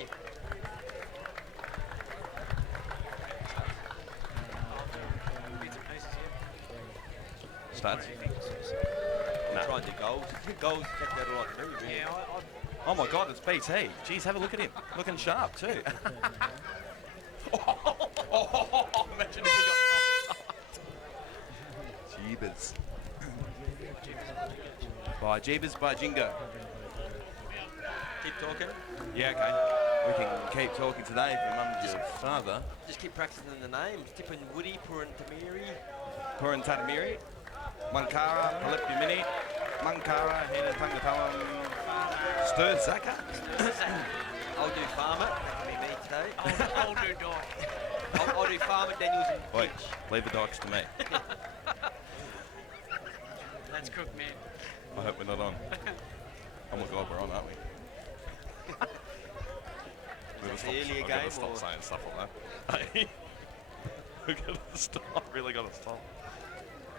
here. Bits and pieces, yeah. Studs. Nah. Try and do goals. Goals take out a lot to do, really. Yeah, Oh my God, it's BT. Jeez, have a look at him. Looking sharp too. Imagine if he got Jeebus. By Jeebus, by Jingo. Keep talking. Yeah, okay. We can keep talking today if your mum's your father. Just keep practicing the names. Tipping Woody, Purin Tamiri. Purin Tatamiri, Mankara, Palepti Mini, Mankara, Hina Tangatalam, Stir Zaka. I'll do Farmer. That can be me today. I'll do Doc. I'll do Farmer, Daniels, and Wait, Finch. leave the dikes to me. That's Cook, man. I hope we're not on. Oh my God, we're on, aren't we? Is that the earlier I've game, got to stop or- saying stuff like that. We've got to stop. Really got to stop.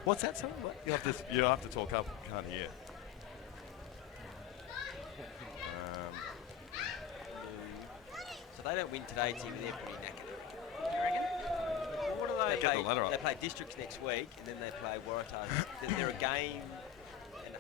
What's that song? What? You have to talk up. Can't hear. So they don't win today, Tim, they're pretty knackered. You reckon? What do Yeah, they get the ladder up. They play Districts next week, and then they play Waratahs. They're a game. And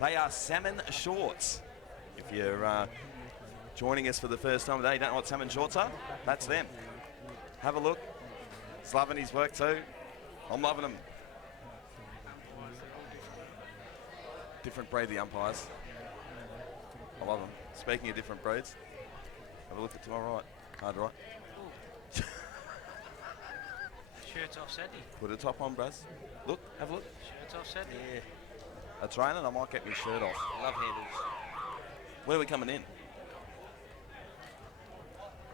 They are salmon shorts. If you're joining us for the first time today, you don't know what salmon shorts are? That's them. Have a look. He's loving his work too. I'm loving them. Different breed, the umpires. I love them. Speaking of different breeds, have a look at to my right. Hard right. Shirt's off Saturday. Put a top on, Braz. Look, have a look. Shirt's off Saturday. Yeah, That's raining, I might get my shirt off. love handles. Where are we coming in?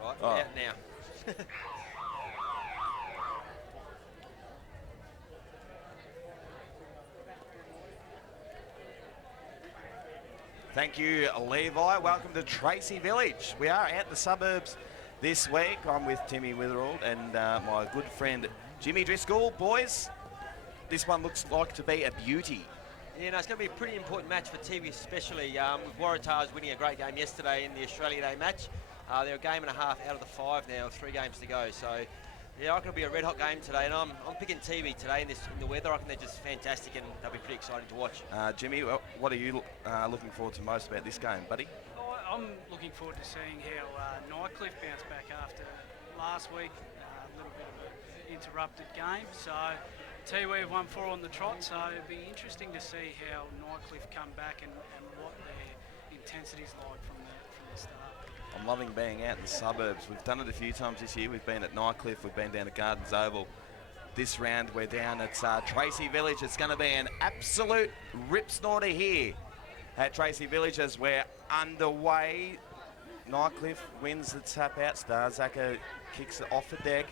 Right, Oh. out now. Thank you, Levi. Welcome to Tracy Village. We are at the suburbs this week. I'm with Timmy Witherall and my good friend Jimmy Driscoll. Boys, this one looks like to be a beauty. Yeah, no, it's going to be a pretty important match for Tiwi, especially with Waratahs winning a great game yesterday in the Australia Day match. They're a game and a half out of the 5 now, 3 games to go. So, yeah, I reckon it'll be a red hot game today, and I'm picking Tiwi today in the weather. I reckon they're just fantastic, and they'll be pretty exciting to watch. Jimmy, what are you looking forward to most about this game, buddy? I'm looking forward to seeing how Nightcliff bounce back after last week. A little bit of an interrupted game. So Tiwi have won 4 on the trot, so it'll be interesting to see how Nightcliff come back and what their intensity's like from the start. I'm loving being out in the suburbs. We've done it a few times this year. We've been at Nightcliff, we've been down at Gardens Oval. This round we're down at Tracy Village. It's going to be an absolute rip snorter here at Tracy Village as we're underway. Nightcliff wins the tap out. Starzaka kicks it off the deck.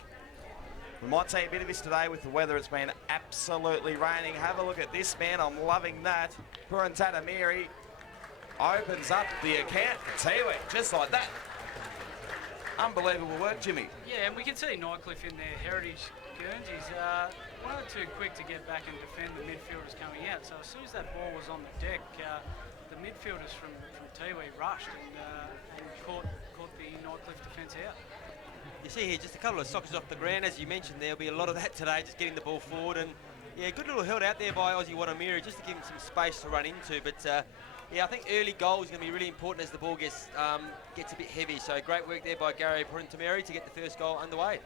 We might see a bit of this today with the weather. It's been absolutely raining. Have a look at this, man. I'm loving that. Purantata Miri opens up the account for Tiwi, just like that. Unbelievable work, Jimmy. Yeah, and we can see Nightcliff in their heritage Guernseys. One or two quick to get back and defend the midfielders coming out. So as soon as that ball was on the deck, the midfielders from Tiwi rushed and caught the Nightcliff defence out. You see here just a couple of sockers off the ground, as you mentioned. There'll be a lot of that today, just getting the ball forward. And yeah, good little held out there by Aussie Watamiri just to give him some space to run into. But yeah, I think early goal is going to be really important as the ball gets a bit heavy. So great work there by Gary Purintameri to get the first goal underway.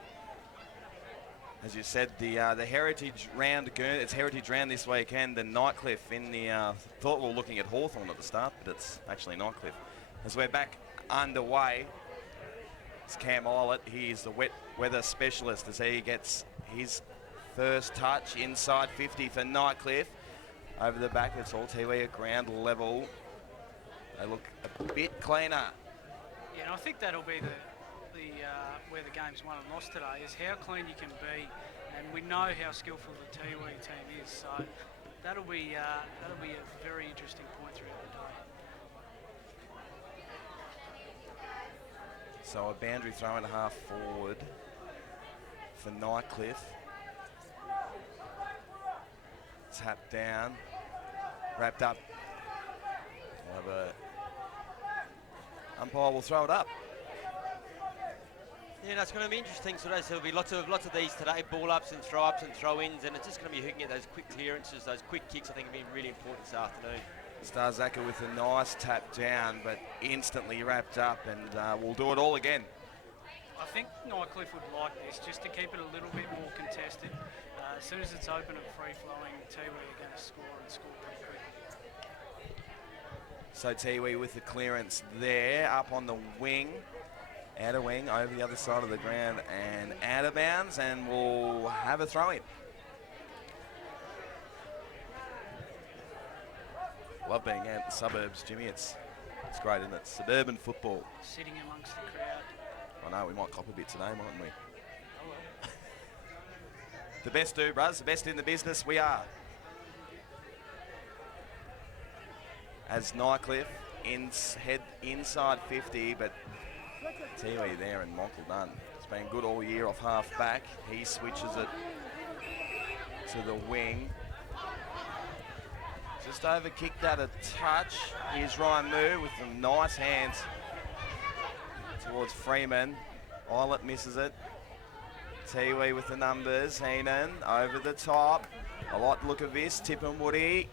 As you said, the Heritage Round, it's Heritage Round this weekend, and Nightcliff in the, thought we were looking at Hawthorn at the start, but it's actually Nightcliff. As we're back underway, it's Cam Eilert. He's the wet weather specialist as he gets his first touch inside 50 for Nightcliff. Over the back, it's all Tiwi at ground level. They look a bit cleaner. Yeah, and I think that'll be the where the game's won and lost today is how clean you can be, and we know how skillful the Tiwi team is. So that'll be a very interesting point throughout the day. So a boundary throw and a half forward for Nightcliff. Tap down, wrapped up. Umpire will throw it up. Yeah, no, it's going to be interesting today. So there'll be lots of these today, ball ups and throw-ins, and it's just going to be who can get those quick clearances, those quick kicks. I think will be really important this afternoon. Starzaka with a nice tap down, but instantly wrapped up, and we'll do it all again. I think Nightcliff would like this just to keep it a little bit more contested. As soon as it's open and free-flowing, Tiwi are going to score and score pretty quick. So Tiwi with the clearance there, up on the wing. Outer wing over the other side of the ground and out of bounds, and we'll have a throw in. Love being out in the suburbs, Jimmy. It's great, isn't it? Suburban football. Sitting amongst the crowd. I know, we might cop a bit today, mightn't we? The best do, Bruz, the best in the business, we are. As Nightcliff head inside 50, but Tiwi there and Monkle done. It's been good all year off half back. He switches it to the wing. Just over-kicked at a touch. Here's Ryan Moo with some nice hands towards Freeman. Eilert misses it. Tiwi with the numbers. Heenan over the top. I like the look of this. Tip and Woody.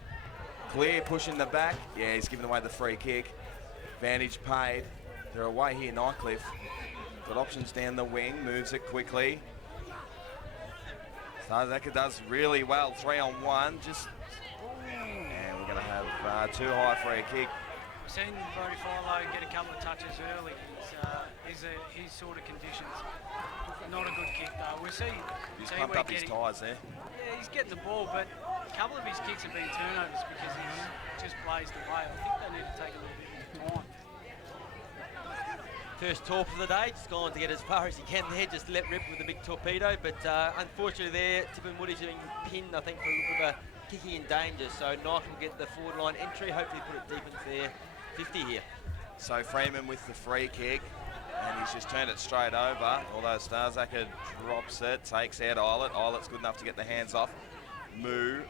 Clear, pushing the back. Yeah, he's giving away the free kick. Advantage paid. They're away here, Nightcliff. Got options down the wing, moves it quickly. Starzaka does really well, 3-on-1. And we're going to have too high free kick. We've seen Brody Philo get a couple of touches early. His sort of conditions. Not a good kick though. We see He's pumped up his tyres there. Yeah, he's getting the ball, but a couple of his kicks have been turnovers because he's just blazed away. I think they need to take a little bit more time. First torp of the day, just gone to get as far as he can there, just let rip with a big torpedo, but unfortunately there, Tippin Woody's being pinned, I think, for a little bit of a kicking in danger, so Nike will get the forward line entry, hopefully put it deep into their 50 here. So Freeman with the free kick, and he's just turned it straight over, although Starzaka drops it, takes out Eilert. Eilert's good enough to get the hands off. Moo.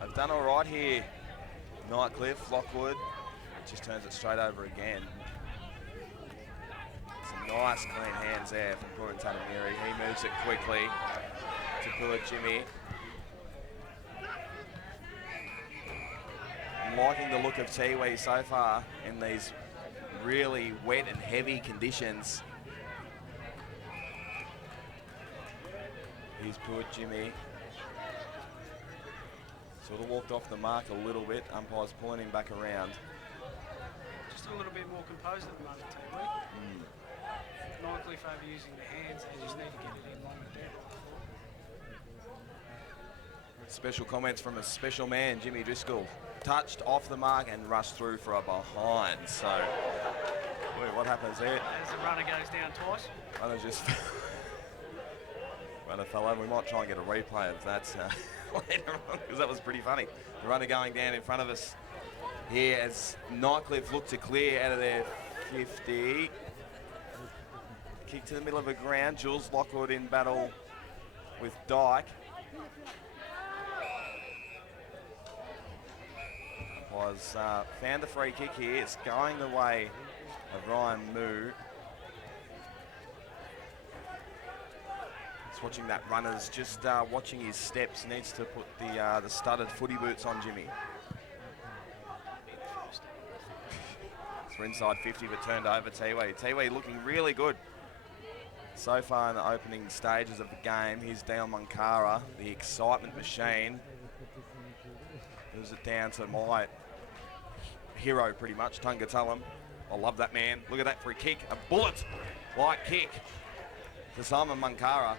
They've done all right here. Nightcliff, Lockwood, just turns it straight over again. Some nice clean hands there from Puran Tatamiri. He moves it quickly to Pua Jimmy. I'm liking the look of Tiwi so far in these really wet and heavy conditions. Here's Pua Jimmy. Sort of walked off the mark a little bit. Umpire's pulling him back around. Just a little bit more composed at the moment, Tiwi. Nightcliff overusing the hands. They just need to get it in longer down. Special comments from a special man, Jimmy Driscoll. Touched off the mark and rushed through for a behind. So, wait, what happens there? As the runner goes down twice. Runner just runner fell over. We might try and get a replay of that later on because that was pretty funny. The runner going down in front of us here as Nightcliff look to clear out of their 50. Kick to the middle of the ground. Jules Lockwood in battle with Dyke. Was found the free kick here. It's going the way of Ryan Moo. He's watching that runner's just watching his steps. Needs to put the studded footy boots on Jimmy. We're inside 50 but turned over Tiwi. Tiwi looking really good so far in the opening stages of the game. Here's Dale Munkara, the excitement machine. Moves it down to my hero pretty much, Tungatulum. I love that man. Look at that free kick. A bullet-like kick to Simon Munkara.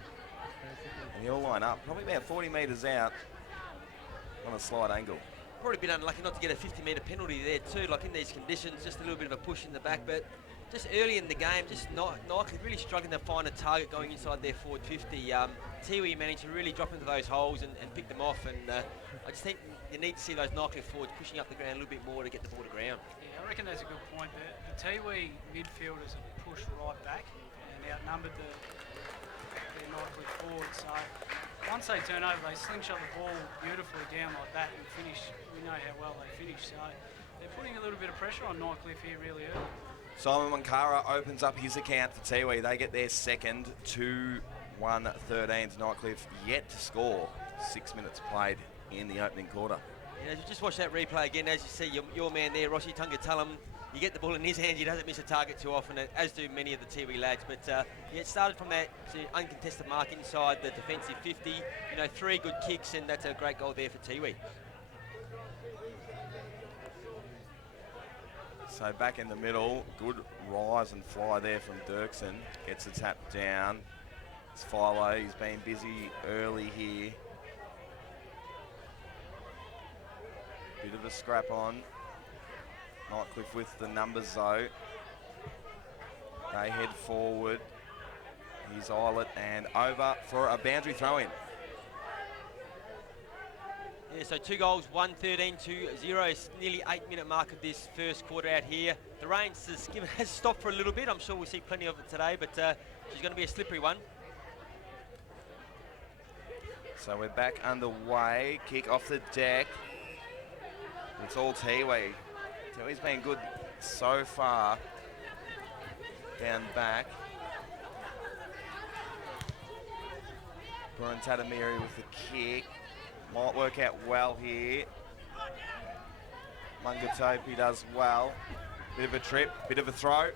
And he'll line up probably about 40 metres out on a slight angle. Probably been unlucky not to get a 50-metre penalty there too, like in these conditions, just a little bit of a push in the back, but just early in the game, just Nike really struggling to find a target going inside their forward 50. Tiwi managed to really drop into those holes and pick them off, and I just think you need to see those Nightcliff forwards pushing up the ground a little bit more to get the ball to ground. Yeah, I reckon that's a good point. The Tiwi midfielders have pushed right back and outnumbered the Nightcliff forwards. So once they turn over, they slingshot the ball beautifully down like that and finish. We know how well they finish. So they're putting a little bit of pressure on Nightcliff here really early. Simon Munkara opens up his account for Tiwi. They get their second, 2-1-13. Nightcliff yet to score. 6 minutes played in the opening quarter. Yeah, just watch that replay again. As you see, your man there, Rossi Tungatulum, you get the ball in his hands, he doesn't miss a target too often, as do many of the Tiwi lads. But yeah, it started from that uncontested mark inside the defensive 50. You know, 3 good kicks, and that's a great goal there for Tiwi. So back in the middle, good rise and fly there from Dirksen. Gets a tap down. It's Philo, he's been busy early here. Bit of a scrap on. Nightcliff with the numbers though. They head forward. Here's Eilert and over for a boundary throw-in. Yeah, so 2 goals, 1-13-0. It's nearly 8-minute mark of this first quarter out here. The rain has stopped for a little bit. I'm sure we'll see plenty of it today, but it's going to be a slippery one. So we're back underway. Kick off the deck. It's all Tiwi. Tiwi's been good so far. Down back. Puran Tatamiri with the kick. Might work out well here. Mungatopi does well. Bit of a trip, bit of a throw.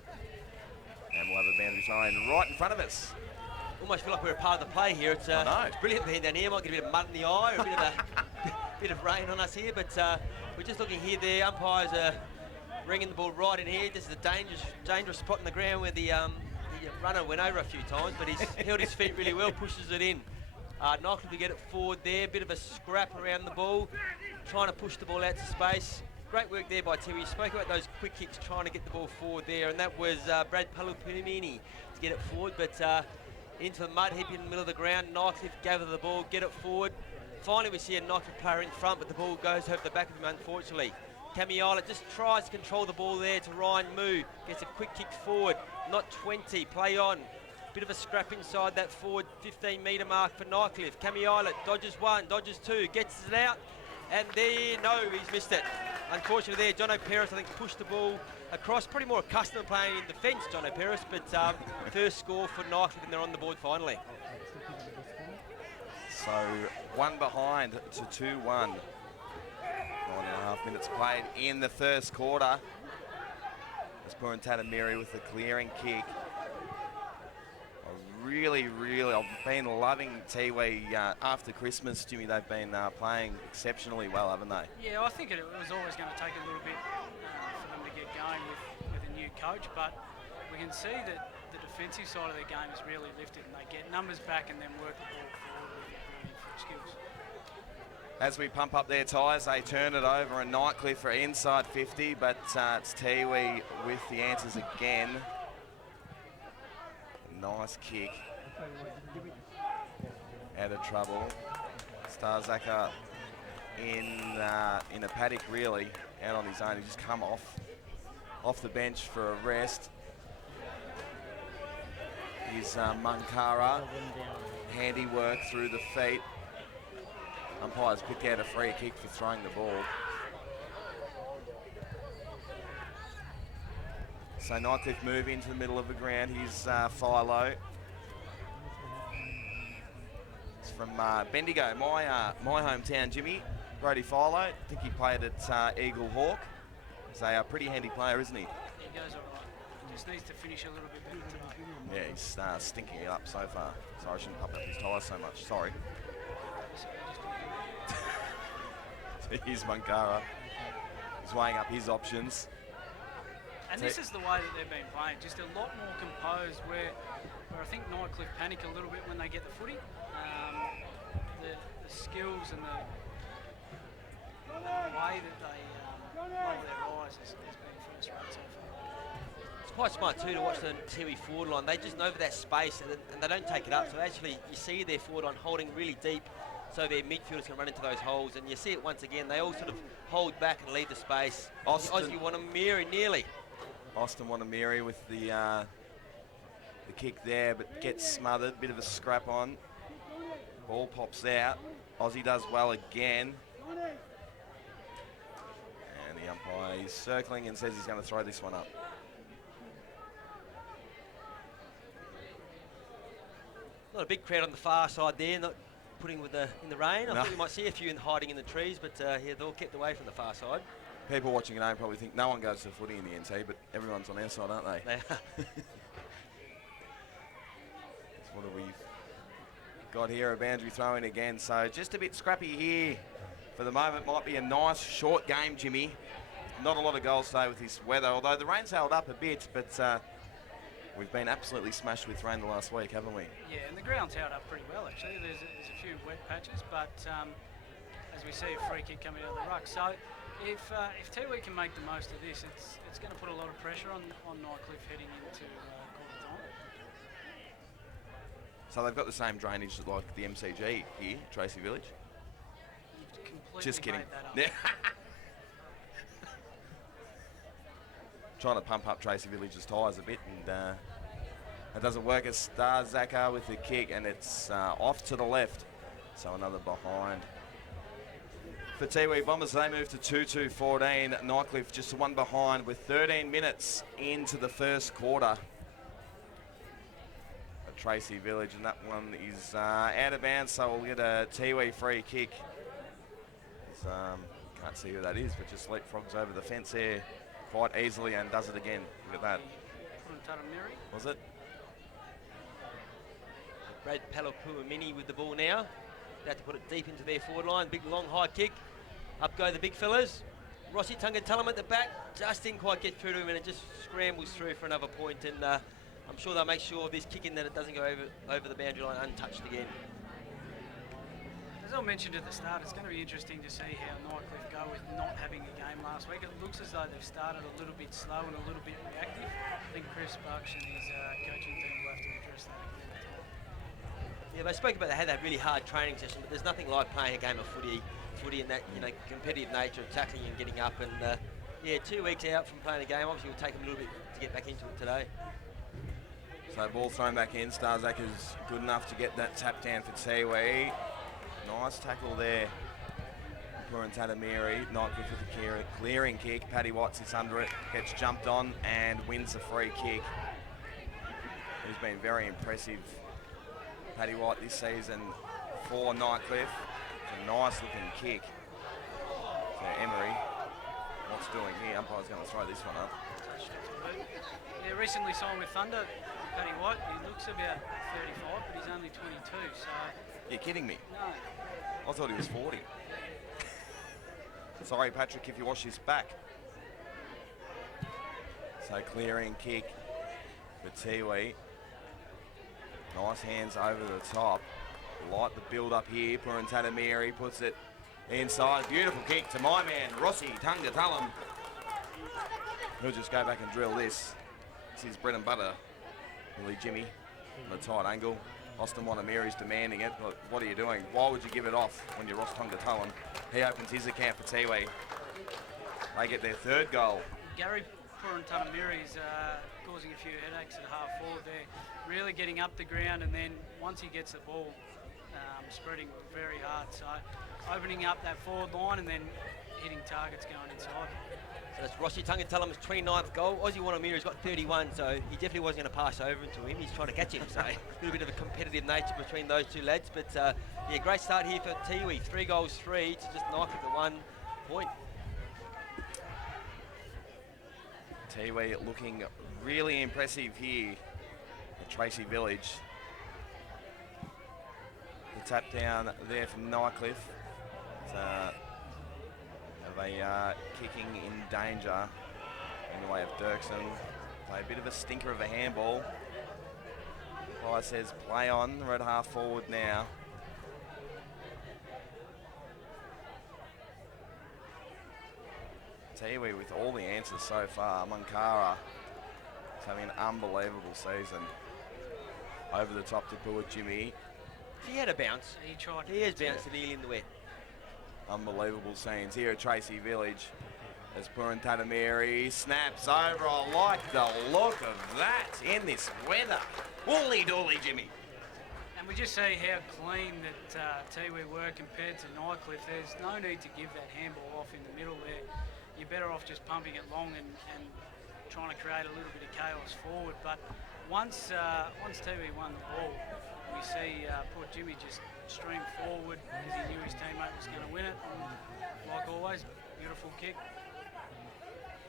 And we'll have a boundary throw in right in front of us. Almost feel like we're a part of the play here. It's brilliant being down here. Might get a bit of mud in the eye or a bit of a bit of rain on us here, but we're just looking here. The umpires are ringing the ball right in here. This is a dangerous spot in the ground where the runner went over a few times, but he's held his feet really well, pushes it in. Nightcliff to get it forward there. Bit of a scrap around the ball, trying to push the ball out to space. Great work there by Tiwi. You spoke about those quick kicks trying to get the ball forward there, and that was Brad Palupimini to get it forward, but into the mud heap in the middle of the ground. Nightcliff gather the ball, get it forward. Finally, we see a Nightcliff player in front, but the ball goes over the back of him, unfortunately. Camiola just tries to control the ball there to Ryan Moo. Gets a quick kick forward, not 20, play on. Bit of a scrap inside that forward 15-metre mark for Nightcliff. Camiola dodges one, dodges two, gets it out, and there, no, he's missed it. Unfortunately there, John O'Peris, I think, pushed the ball across. Pretty more accustomed to playing in defence, John O'Peris, but first score for Nightcliff, and they're on the board finally. So one behind to 2-1. 9.5 minutes played in the first quarter. As Purantata Miri with the clearing kick. I've been loving Tiwi after Christmas, Jimmy. They've been playing exceptionally well, haven't they? Yeah, I think it was always going to take a little bit for them to get going with a new coach, but we can see that the defensive side of their game is really lifted, and they get numbers back and then work the ball forward with skills. As we pump up their tyres, they turn it over, and Nightcliff are inside 50, but it's Tiwi with the answers again. Nice kick. Out of trouble. Starzaka in a paddock, really, out on his own. He just come off the bench for a rest. Here's Munkara. Handiwork through the feet. Umpires picked out a free kick for throwing the ball. So Nightcliff move into the middle of the ground. Here's Philo. It's from Bendigo, my hometown, Jimmy. Brody Philo. I think he played at Eagle Hawk. He's a pretty handy player, isn't he? He goes all right. Just needs to finish a little bit better today. Yeah, he's stinking it up so far. Sorry, I shouldn't pump up his tyres so much. Sorry. Here's Munkara. He's weighing up his options. And this is the way that they've been playing, just a lot more composed, where I think Nightcliff panic a little bit when they get the footy. The skills and the way that they roll their eyes has been first rate so far. It's quite smart too to watch the Tiwi forward line. They just know that space and they don't take it up. So actually you see their forward line holding really deep, so their midfielders can run into those holes. And you see it once again, they all sort of hold back and leave the space. Austin Wanamiri nearly. Austin Wanamiri with the kick there, but gets smothered. Bit of a scrap on. Ball pops out. Aussie does well again. And the umpire is circling and says he's going to throw this one up. Not a big crowd on the far side there, not putting in the rain. I No. thought you might see a few hiding in the trees, but yeah, they're all kept away from the far side. People watching at home probably think no one goes to footy in the NT, but everyone's on our side, aren't they? They are. What have we got here? A boundary throw in again. So just a bit scrappy here for the moment. Might be a nice short game, Jimmy. Not a lot of goals today with this weather, although the rain's held up a bit, but we've been absolutely smashed with rain the last week, haven't we? Yeah, and the ground's held up pretty well, actually. There's a few wet patches, but as we see, a free kick coming out of the ruck. So if Tiwi can make the most of this, it's going to put a lot of pressure on Nightcliff heading into quarter time. So they've got the same drainage like the MCG here, Tracy Village. You've completely Just kidding. made that up. Yeah. Trying to pump up Tracy Village's tyres a bit, and it doesn't work. It's Starzaka with the kick, and it's off to the left. So another behind. For Tiwi Bombers, they move to 2-2-14. Nightcliff just one behind with 13 minutes into the first quarter. Tracy Village, and that one is out of bounds, so we'll get a Tiwi free kick. It's Can't see who that is, but just leapfrogs over the fence there quite easily and does it again. Look at that. Was it? Brad Palapua-Mini with the ball now. About to put it deep into their forward line. Big long high kick. Up go the big fellas. Rossi Tungatulum at the back. Just didn't quite get through to him, and it just scrambles through for another point. And I'm sure they'll make sure of this kick in that it doesn't go over the boundary line untouched again. As I mentioned at the start, it's going to be interesting to see how Nightcliff go with not having a game last week. It looks as though they've started a little bit slow and a little bit reactive. I think Chris Bucks and his coaching team will have to address that again. Yeah, they spoke about they had that really hard training session, but there's nothing like playing a game of footy in that competitive nature of tackling and getting up. And yeah, 2 weeks out from playing a game, obviously it'll take them a little bit to get back into it today. So ball thrown back in. Starzak is good enough to get that tap down for Tiwi. Nice tackle there. Purin Tatamiri, Nightcliff with a clearing kick. Paddy White sits under it, gets jumped on and wins the free kick. He's been very impressive, Paddy White, this season for Nightcliff. It's a nice looking kick. So Emery, what's doing here? Umpire's going to throw this one up. Yeah, recently signed with Thunder, Paddy White. He looks about 35, but he's only 22, so... You're kidding me? No. I thought he was 40. Sorry, Patrick, if you wash this back. So clearing kick for Tiwi. Nice hands over the top. Like the build up here. Purin Tatamiri puts it inside. Beautiful kick to my man, Rossi Tungatulum. He'll just go back and drill this. This is bread and butter. Really, Jimmy, on a tight angle. Austin Wanamiri's demanding it, but what are you doing? Why would you give it off when you're Ross Tungatulum? He opens his account for Tiwi. They get their third goal. Gary Purin-Tatamiri is causing a few headaches at half forward there. Really getting up the ground, and then once he gets the ball, spreading very hard. So opening up that forward line and then hitting targets going inside. So that's Rossi Tungatulum's 29th goal. Aussie Wanamiri's got 31, so he definitely wasn't going to pass over into him. He's trying to catch him, so a little bit of a competitive nature between those two lads. But yeah, great start here for Tiwi. 3 goals, 3 to just knock at the 1 point. Tiwi looking really impressive here at Tracy Village. The tap down there from Nightcliff. They are kicking in danger in the way of Dirksen. Play a bit of a stinker of a handball. Umpire says play on. We're at half forward now. Tiwi with all the answers so far. Munkara is having an unbelievable season. Over the top to Pua Jimmy. He had a bounce. He tried. He has bounced it in the wet. Unbelievable scenes here at Tracy Village as Purin Tatamiri snaps over. I like the look of that in this weather. Woolly dooly, Jimmy. And we just see how clean that Tiwi were compared to Nightcliff. There's no need to give that handball off in the middle there. You're better off just pumping it long and trying to create a little bit of chaos forward. But once Tiwi won the ball, we see poor Jimmy just stream forward because he knew his teammate was going to win it. And like always, beautiful kick.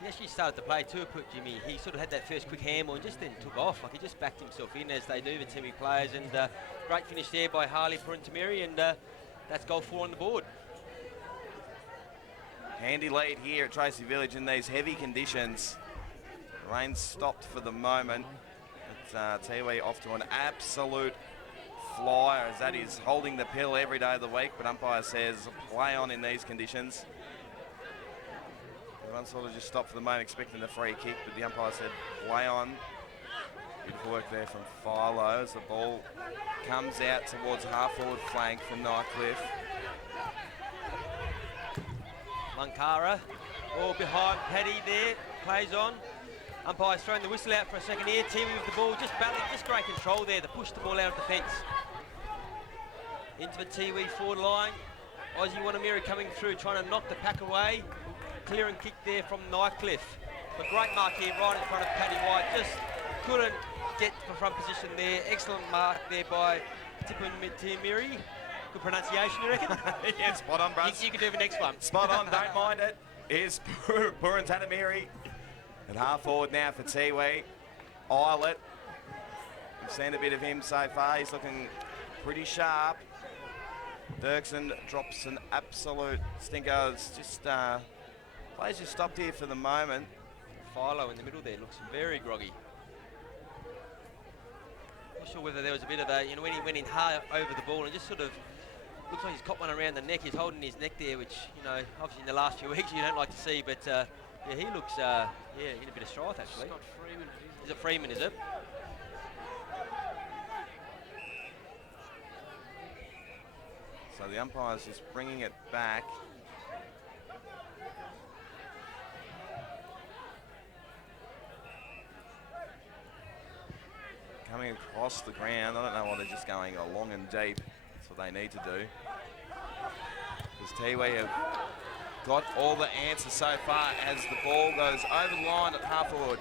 He actually started to play too, put Jimmy. He sort of had that first quick handball and just then took off. Like he just backed himself in as they do, the Tiwi players. And great finish there by Harley Purin-Tatamiri, and that's goal 4 on the board. Handy lead here at Tracy Village in these heavy conditions. Rain stopped for the moment. Tiwi off to an absolute flyer as that is holding the pill every day of the week, but umpire says play on in these conditions. Everyone sort of just stopped for the moment expecting the free kick, but the umpire said play on. Beautiful work there from Philo as the ball comes out towards half forward flank from Nightcliff. Munkara all behind Paddy there, plays on. Umpire's throwing the whistle out for a second here. Tiwi with the ball, just battling, just great control there to push the ball out of the fence. Into the Tiwi forward line. Aussie Wanamiri coming through, trying to knock the pack away. Clear and kick there from Nightcliff. A great mark here right in front of Paddy White. Just couldn't get the front position there. Excellent mark there by Tiwi Tatamiri. Good pronunciation, you reckon? Yeah, spot on, Bruce. You can do the next one. Spot on, don't mind it. Here's Puran Tatamiri. At half forward now for Tiwi. Eilert. We've seen a bit of him so far. He's looking pretty sharp. Dirksen drops an absolute stinker. It's just plays just stopped here for the moment. Philo in the middle there looks very groggy. Not sure whether there was a bit of a, when he went in hard over the ball and just sort of looks like he's caught one around the neck. He's holding his neck there, which, obviously in the last few weeks you don't like to see, but yeah, he looks, in a bit of strife actually. Scott Freeman. Is it Freeman, is it? So the umpire's just bringing it back. Coming across the ground. I don't know why they're just going long and deep. That's what they need to do. Because Tiwi have got all the answers so far as the ball goes over the line at half forward.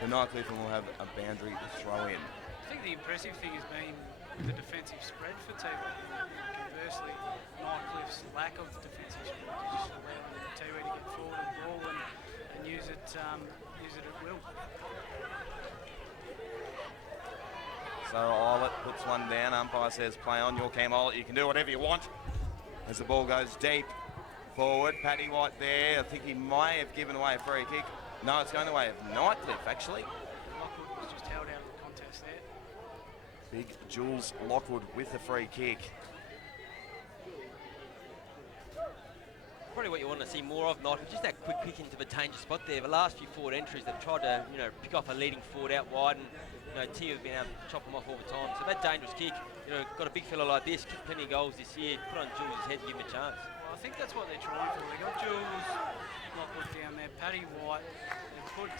The Nightcliff will have a boundary throw in. I think the impressive thing has been the defensive spread for Tiwi. Conversely, Nightcliff's lack of defensive spread is just allowing Tiwi to get forward with the ball and use it at will. So Eilert puts one down. Umpire says, play on, your cam, Eilert. You can do whatever you want. As the ball goes deep forward, Paddy White there. I think he may have given away a free kick. No, it's going the way of Nightcliff, actually. Lockwood was just held out of the contest there. Big Jules Lockwood with the free kick. Probably what you want to see more of, Nightcliff, just that quick kick into the danger spot there. The last few forward entries, they've tried to, pick off a leading forward out wide, and Tiwi have been able to chop them off all the time. So that dangerous kick, got a big fella like this, kicked plenty of goals this year, put on Jules' head and give him a chance. Well, I think that's what they're trying for. They got Jules Lockwood down there, Paddy White, they put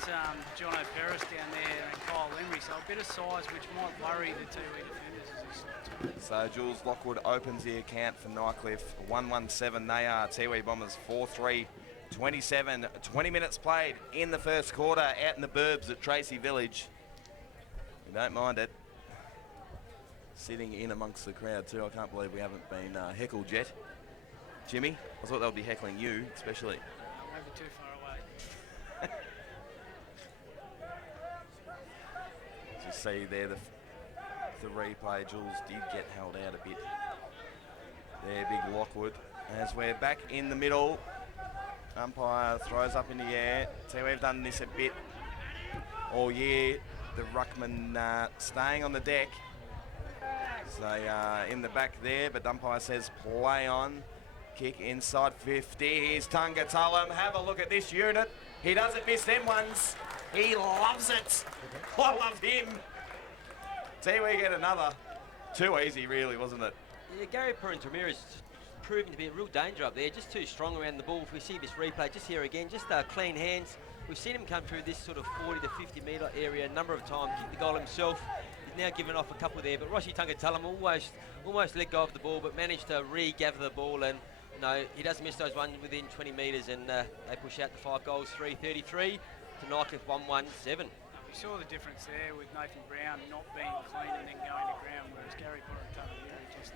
John O'Peris down there and Kyle Emery, so a bit of size which might worry the Tiwi defenders as he slips. So Jules Lockwood opens the account for Nightcliff. 1-1-7 they are. Tiwi Bombers 4-3. 27, 20 minutes played in the first quarter out in the burbs at Tracy Village. We don't mind it. Sitting in amongst the crowd too. I can't believe we haven't been heckled yet. Jimmy, I thought they'll be heckling you, especially. Maybe too far away. As you see there, the replay, Jules did get held out a bit. There, big Lockwood. As we're back in the middle, umpire throws up in the air. See, we've done this a bit all year. The ruckman staying on the deck. So in the back there, but the umpire says play on. Kick inside 50. Here's Tunga Tullum. Have a look at this unit. He doesn't miss them ones. He loves it. I love him. See, we get another. Too easy, really, wasn't it? Yeah, Gary Puran-Ramirez proving to be a real danger up there. Just too strong around the ball. If we see this replay, just here again, just clean hands. We've seen him come through this sort of 40 to 50 metre area a number of times, kick the goal himself. He's now given off a couple there, but Rossi Tunga Tullum almost let go of the ball, but managed to regather the ball, and he doesn't miss those ones within 20 metres, and they push out the 5 goals, 3-33 to Nightcliff 1-1-7. We saw the difference there with Nathan Brown not being clean and then going to ground, whereas Gary Puran-Ramirez just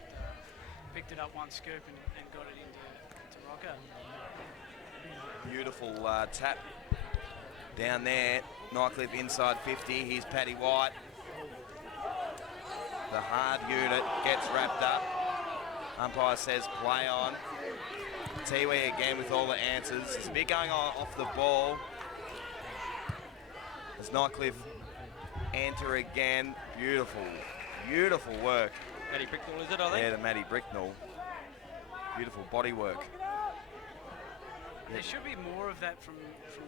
picked it up one scoop and got it into Rocco. Beautiful tap down there. Nightcliff inside 50. Here's Paddy White. The hard unit gets wrapped up. Umpire says play on. Tiwi again with all the answers. There's a bit going on off the ball. As Nightcliff enter again. Beautiful, beautiful work. Matty Bricknell, is it, I think? Yeah, the Matty Bricknell. Beautiful body work. There should be more of that from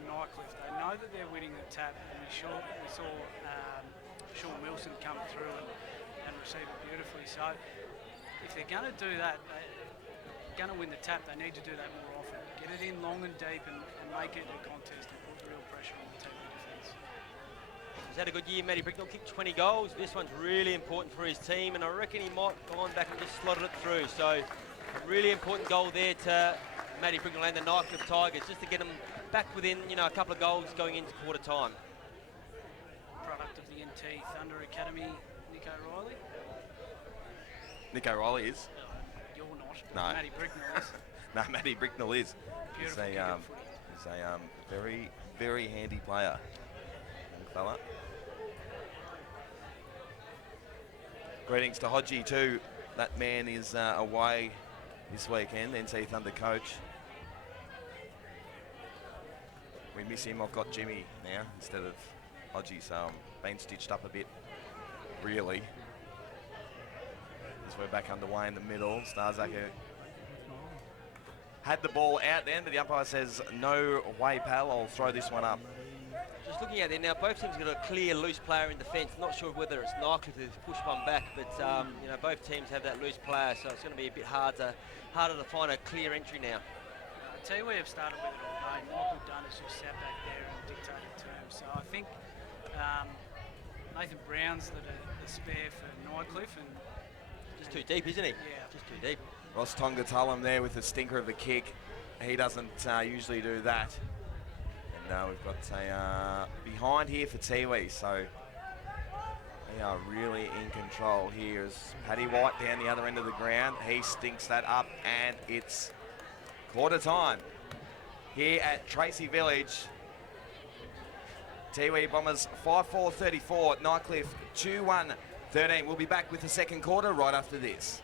Nightcliff. They know that they're winning the tap, and we saw Sean Wilson come through and receive it beautifully. So if they're going to do that, they're going to win the tap, they need to do that more often. Get it in long and deep and make it a contest and put real pressure on the Tiwi defence. He's had a good year. Matty Bricknell kicked 20 goals. This one's really important for his team, and I reckon he might go on back and just slotted it through. So a really important goal there to Matty Bricknell and the Nightcliff Tigers, just to get them back within, a couple of goals going into quarter time. Product of the NT Thunder Academy, Nico Riley. Nico Riley is. you're not. No. Matty Bricknell is. No, Matty Bricknell is. Beautiful He's kick a, of footy. he's a very, very handy player. Young fella. Greetings to Hodgie too. That man is away this weekend, NC Thunder coach. We miss him. I've got Jimmy now instead of Hodgie, so I'm being stitched up a bit, really. As we're back underway in the middle. Starzaker had the ball out then, but the umpire says, no way, pal, I'll throw this one up. Just looking at it now, both teams got a clear loose player in defence. Not sure whether it's Nightcliff who's pushed one back, but you know, both teams have that loose player, so it's going to be a bit harder to find a clear entry now. Tiwi have started with it all day. Michael Dunn has just sat back there and dictated terms. So I think Nathan Brown's the spare for Nightcliff, and just too deep, isn't he? Yeah, just too deep. Ross Tonga-Tullum there with the stinker of the kick. He doesn't usually do that. And now we've got a behind here for Tiwi, so they are really in control here as Paddy White down the other end of the ground. He stinks that up, and it's quarter time here at Tracy Village. Tiwi Bombers 5-4-34, Nightcliff 2-1-13. We'll be back with the second quarter right after this.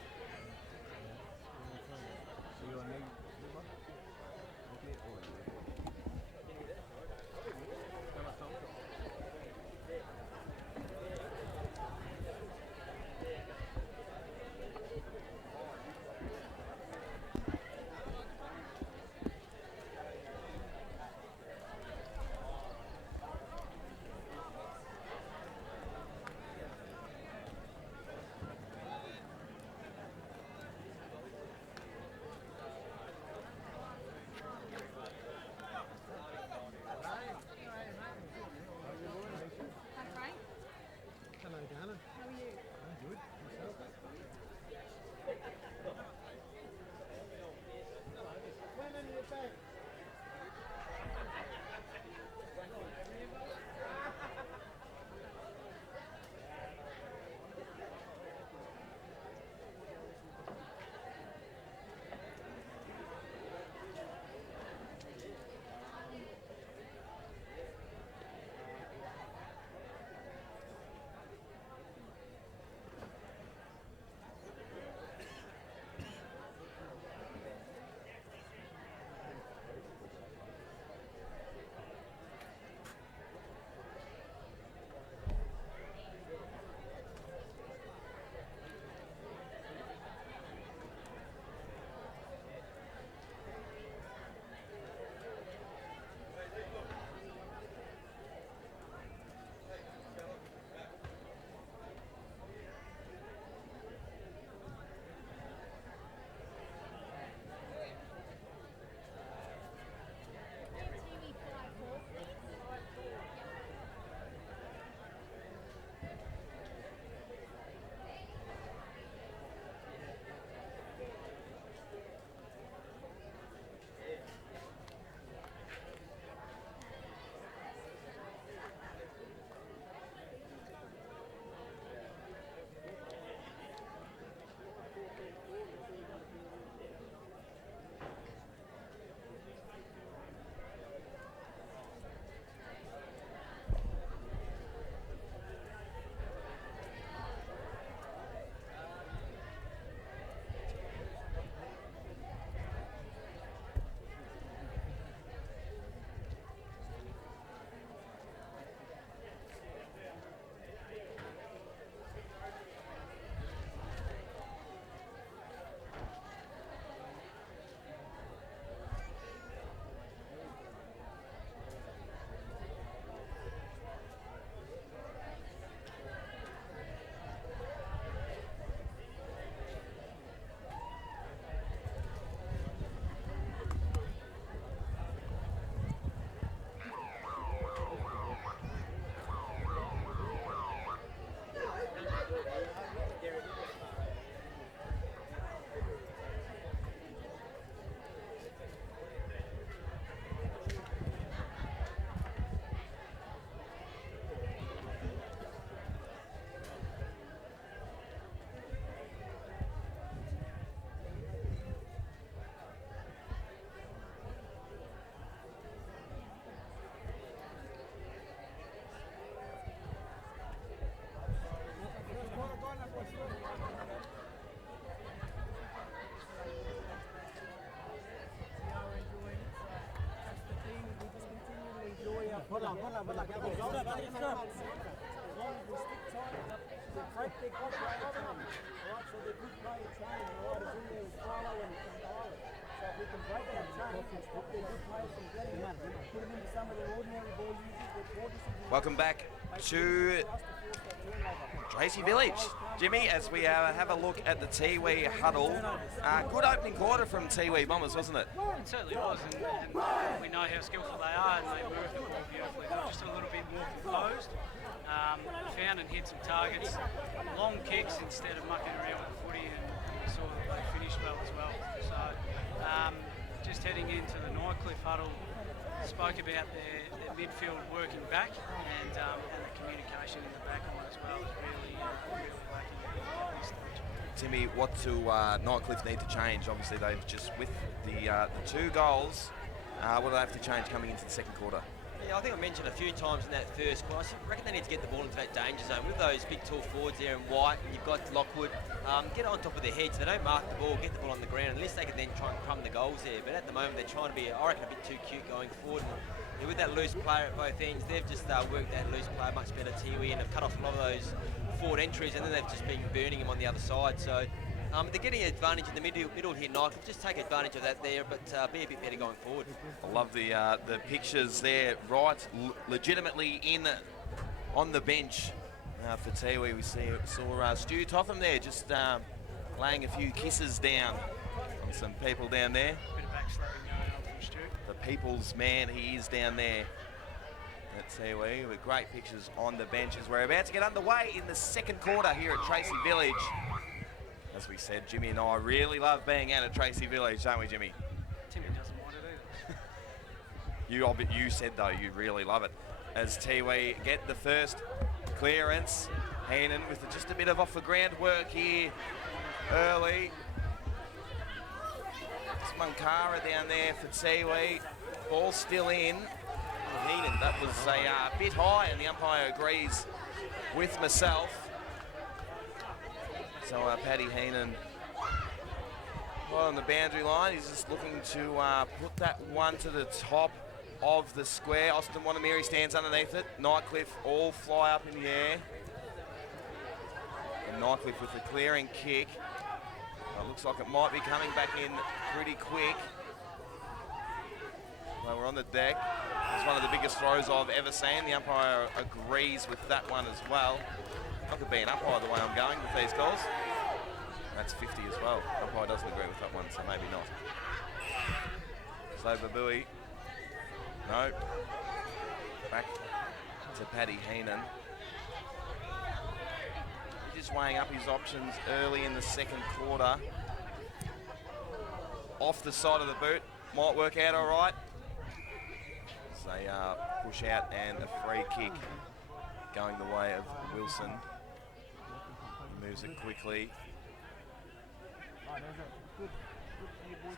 Welcome back to Tracy Village, Jimmy, as we have a look at the Tiwi huddle. Good opening quarter from Tiwi Bombers, wasn't it? It certainly was, and we know how skillful they are, and they move the ball beautifully. They were just a little bit more composed. Found and hit some targets, long kicks instead of mucking around with the footy, and we saw that they finished well as well. So just heading into the Nightcliff huddle, spoke about their midfield working back, and the communication in the back line as well is really lacking at this stage. Timmy, what do Nightcliff need to change? Obviously, they've just, with the 2 goals, what do they have to change coming into the second quarter? Yeah, I think I mentioned a few times in that first quarter, I reckon they need to get the ball into that danger zone. With those big tall forwards there in white, and you've got Lockwood, get on top of their heads. They don't mark the ball, get the ball on the ground, at least they can then try and crumb the goals there. But at the moment, they're trying to be, I reckon, a bit too cute going forward. And with that loose player at both ends, they've just worked that loose player much better, Tiwi, and have cut off a lot of those forward entries, and then they've just been burning him on the other side. So they're getting an advantage in the middle here, Nightcliff. Just take advantage of that there, but be a bit better going forward. I love the pictures there, right, legitimately on the bench for Tiwi. We saw Stu Totham there, just laying a few kisses down on some people down there. Bit of backslapping going on from Stu. The people's man, he is down there at Tiwi, with great pictures on the bench as we're about to get underway in the second quarter here at Tracy Village. As we said, Jimmy and I really love being out at Tracy Village, don't we, Jimmy? Timmy doesn't mind it either. You said, though, you really love it. As Tiwi get the first clearance, Heenan with just a bit of off-the-ground work here early. It's Munkara down there for Tiwi. Ball still in. Heenan, that was a bit high, and the umpire agrees with myself. So Paddy Heenan on the boundary line. He's just looking to put that one to the top of the square. Austin Wanamiri stands underneath it. Nightcliff all fly up in the air. And Nightcliff with the clearing kick. Looks like it might be coming back in pretty quick. Well, we're on the deck. It's one of the biggest throws I've ever seen. The umpire agrees with that one as well. I could be an umpire the way I'm going with these calls. That's 50 as well. Umpire doesn't agree with that one, so maybe not. So Babui. No. Back to Paddy Heenan. Just weighing up his options early in the second quarter. Off the side of the boot. Might work out all right. So they push out, and a free kick going the way of Wilson. He moves it quickly.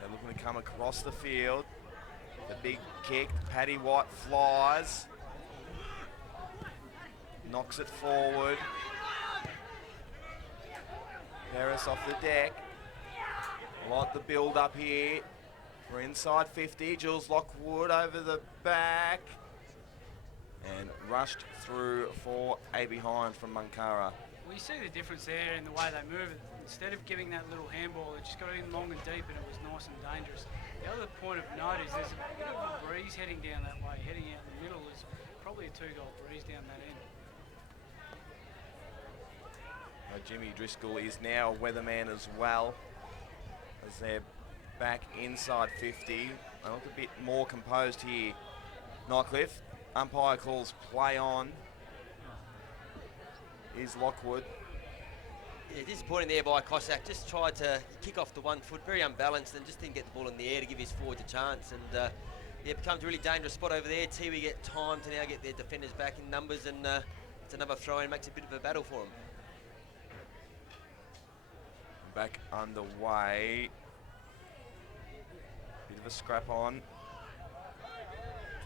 So looking to come across the field. The big kick. Paddy White flies. Knocks it forward. Harris off the deck. I like the build up here. We're inside 50. Jules Lockwood over the back. And rushed through for a behind from Munkara. Well, you see the difference there in the way they move it. Instead of giving that little handball, it just got in long and deep, and it was nice and dangerous. The other point of note is there's a bit of a breeze heading down that way. Heading out in the middle is probably a 2-goal breeze down that end. Jimmy Driscoll is now a weatherman as well, as they're back inside 50. They look a bit more composed here. Nightcliff, umpire calls play on. Is Lockwood. Yeah, disappointing there by Cossack. Just tried to kick off the 1 foot, very unbalanced, and just didn't get the ball in the air to give his forwards a chance. And yeah, it becomes a really dangerous spot over there. Tiwi get time to now get their defenders back in numbers, and it's another throw in, makes a bit of a battle for them. Back underway. Bit of a scrap on.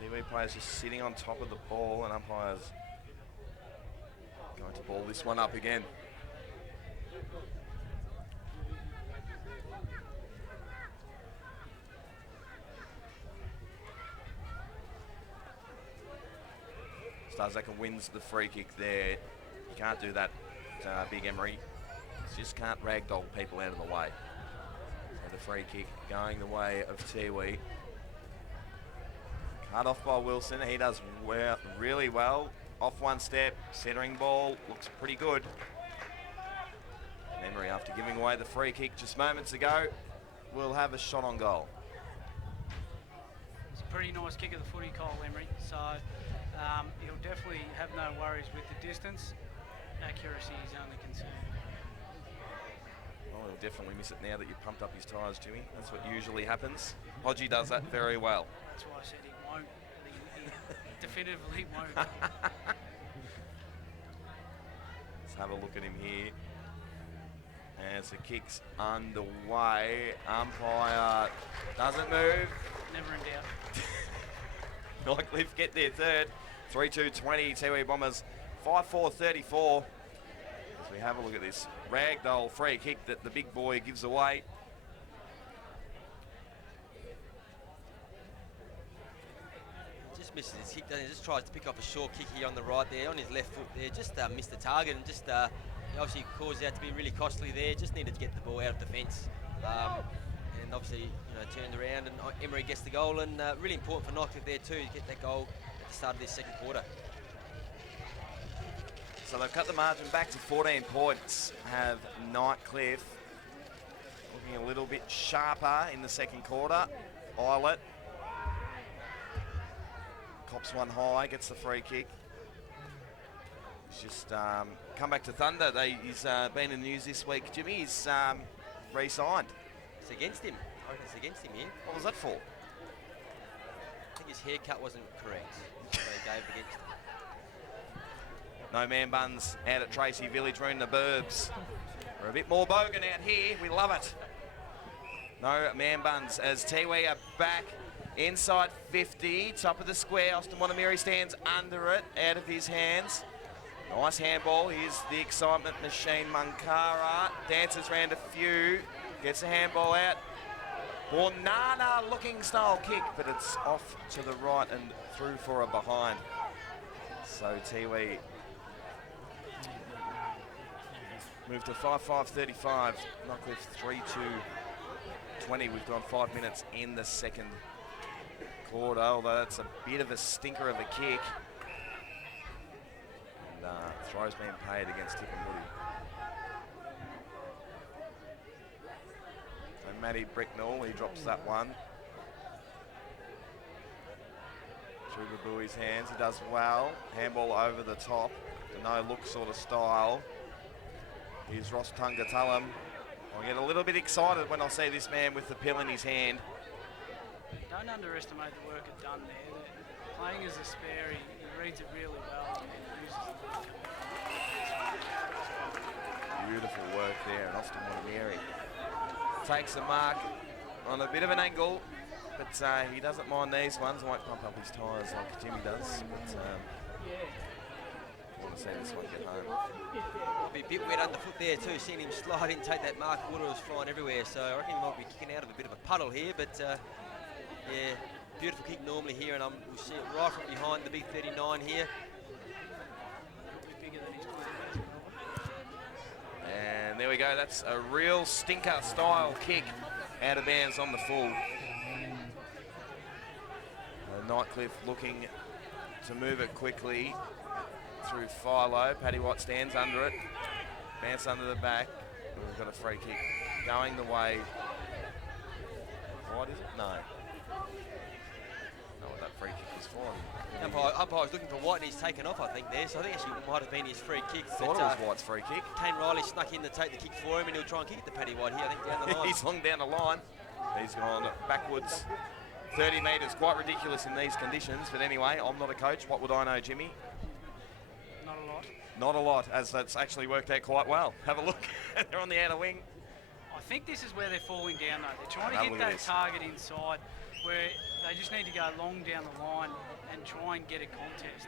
Tiwi players just sitting on top of the ball, and umpires going to ball this one up again. Starzak wins the free kick there. You can't do that, Big Emery. You just can't ragdoll people out of the way. So the free kick going the way of Tiwi. Cut off by Wilson. He does really well. Off one step, centering ball, looks pretty good. Emery, after giving away the free kick just moments ago, will have a shot on goal. It's a pretty nice kick of the footy, Cole Emery. So he'll definitely have no worries with the distance. Accuracy is only concern. Oh, he'll definitely miss it now that you've pumped up his tyres, Jimmy. That's what usually happens. Hodgie does that very well. That's why I said he won't. He definitively won't. Let's have a look at him here. As the kick's underway, umpire doesn't move. Never in doubt. Nightcliff get their third. 3-2-20, Tiwi Bombers 5-4-34. As we have a look at this ragdoll free kick that the big boy gives away. Just misses his kick, doesn't he? Just tries to pick up a short kick here on the right there, on his left foot there. Just missed the target and just obviously caused out to be really costly there. Just needed to get the ball out of defence. And obviously, turned around and Emery gets the goal, and really important for Nightcliff there too to get that goal at the start of this second quarter. So they've cut the margin back to 14 points. Have Nightcliff looking a little bit sharper in the second quarter. Eilert cops one high, gets the free kick. He's just come back to Thunder. He's been in the news this week. Jimmy, he's re-signed. It's against him. I reckon it's against him here. What was that for? I think his haircut wasn't correct. So they gave against him. No man buns out at Tracy Village. We're in the burbs. We're a bit more bogan out here. We love it. No man buns as Tiwi are back inside 50. Top of the square. Austin Wanamiri stands under it, out of his hands. Nice handball. Here's the excitement machine. Mankara dances around a few. Gets the handball out. Bornana looking style kick, but it's off to the right and through for a behind. So Tiwi move to 5-5-35. Nightcliff 3-2-20. We've gone 5 minutes in the second quarter, although that's a bit of a stinker of a kick. And throw's being paid against Tip and Woody. So Matty Bricknell, he drops that one. Through Babui's hands, he does well. Handball over the top, the no-look sort of style. Here's Ross Tungatullum. I get a little bit excited when I see this man with the pill in his hand. Don't underestimate the work it's done there. Playing as a spare, he reads it really well. And uses it. Beautiful work there, and Austin Wanamiri takes a mark on a bit of an angle, but he doesn't mind these ones. Won't pump up his tyres like Jimmy does. But, I want to see this one get home. Might be a bit wet underfoot there too, seeing him slide in, take that mark. Water was flying everywhere, so I reckon he might be kicking out of a bit of a puddle here, but yeah, beautiful kick normally here, and we'll see it right from behind the big 39 here. And there we go, that's a real stinker style kick out of bounds on the full. Nightcliff looking to move it quickly through Philo. Paddy White stands under it, bounce under the back. We've got a free kick going the way. What is it? No. Know what that free kick was for. Umpire was looking for White and he's taken off, I think, there. So I think actually it might have been his free kick. Thought it was White's free kick. Kane Riley snuck in to take the kick for him, and he'll try and kick it to Paddy White here, I think, down the line. He's long down the line. He's gone backwards 30 metres. Quite ridiculous in these conditions. But anyway, I'm not a coach. What would I know, Jimmy? Not a lot. Not a lot, as that's actually worked out quite well. Have a look. They're on the outer wing. I think this is where they're falling down, though. They're trying to get that target inside, where they just need to go long down the line and try and get a contest.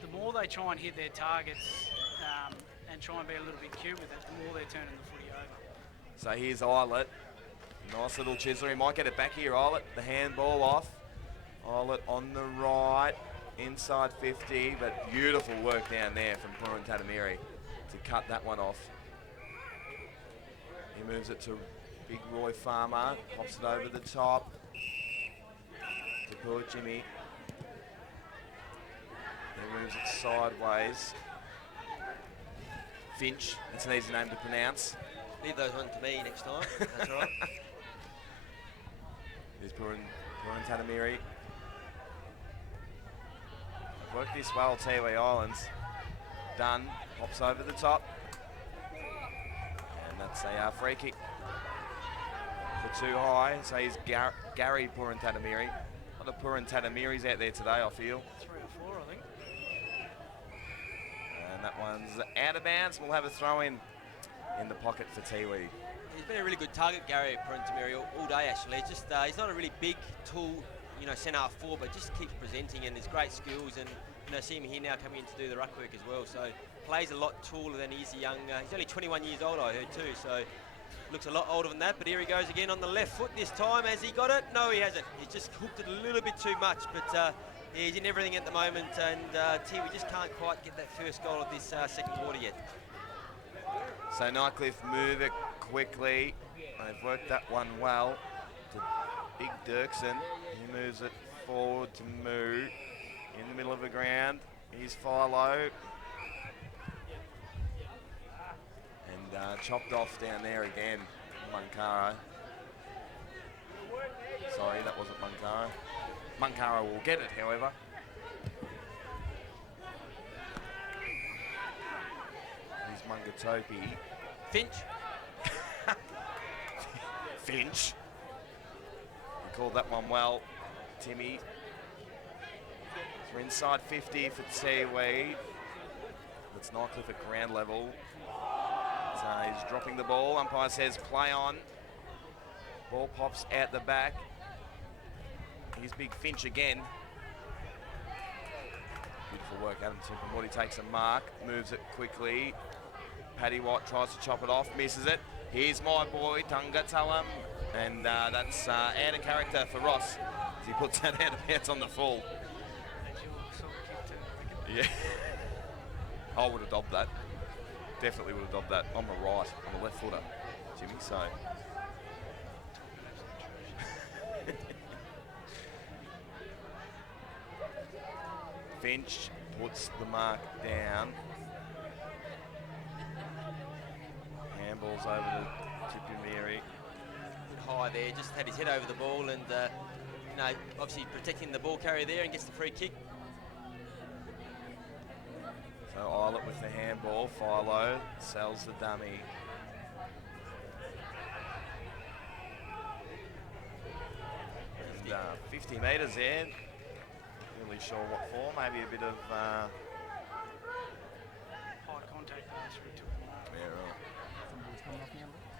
The more they try and hit their targets and try and be a little bit cute with it, the more they're turning the footy over. So here's Eilert. Nice little chisel. He might get it back here, Eilert. The handball off. Eilert on the right. inside 50, but beautiful work down there from Purin Tatamiri to cut that one off. He moves it to Big Roy Farmer, pops it over the top to poor Jimmy. He moves it sideways. Finch, that's an easy name to pronounce. Leave those ones to me next time. That's all right. Here's Purin Tatamiri. Worked this well, Tiwi Islands. Done, pops over the top. And that's a free kick for too high. So he's Gary Purin Tatamiri. A lot of Purin Tatamiris out there today, I feel. 3 or 4, I think. And that one's out of bounds. We'll have a throw in the pocket for Tiwi. He's been a really good target, Gary Purintamiri, all day actually. It's just he's not a really big, tall, centre half forward, but just keeps presenting and has great skills. And see him here now coming in to do the ruck work as well. So plays a lot taller than he is young. He's only 21 years old, I heard too. So looks a lot older than that. But here he goes again on the left foot this time. Has he got it? No, he hasn't. He's just hooked it a little bit too much. But he's in everything at the moment. And Tiwi just can't quite get that first goal of this second quarter yet. So Nightcliff move it quickly. They've worked that one well to Big Dirksen. He moves it forward to Moo in the middle of the ground. Here's Philo. And chopped off down there again, Munkara. Sorry, that wasn't Munkara. Munkara will get it, however. Mungatopi. Finch. Finch. He called that one well, Timmy. So we're inside 50 for Tiwi. That's Nightcliff at ground level. So he's dropping the ball. Umpire says play on. Ball pops out the back. Here's Big Finch again. Beautiful work, Adam Timpamorty takes a mark, moves it quickly. Paddy White tries to chop it off, misses it. Here's my boy, Tungatalam. And that's out of character for Ross as he puts that out of bounds on the full. Yeah. I would have dobbed that. Definitely would have dobbed that on the right, on the left footer, Jimmy, so. Finch puts the mark down. Handballs over to Tipumiri. High there, just had his head over the ball and, obviously protecting the ball carrier there and gets the free kick. So Eilert with the handball, Philo sells the dummy. And 50 metres in. Really sure what for, maybe a bit of... high contact through to him. Yeah, right.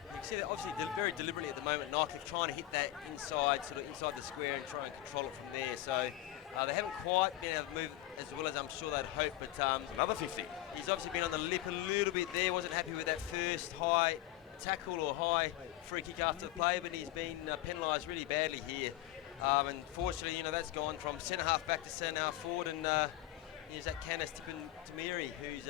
You can see that obviously very deliberately at the moment, Nightcliff trying to hit that inside, sort of inside the square and try and control it from there. So they haven't quite been able to move as well as I'm sure they'd hoped, but another 50. He's obviously been on the lip a little bit there, wasn't happy with that first high tackle or high free kick after the play, but he's been penalised really badly here. And fortunately, that's gone from centre half back to centre half forward, and here's that Canis Tipumiri who's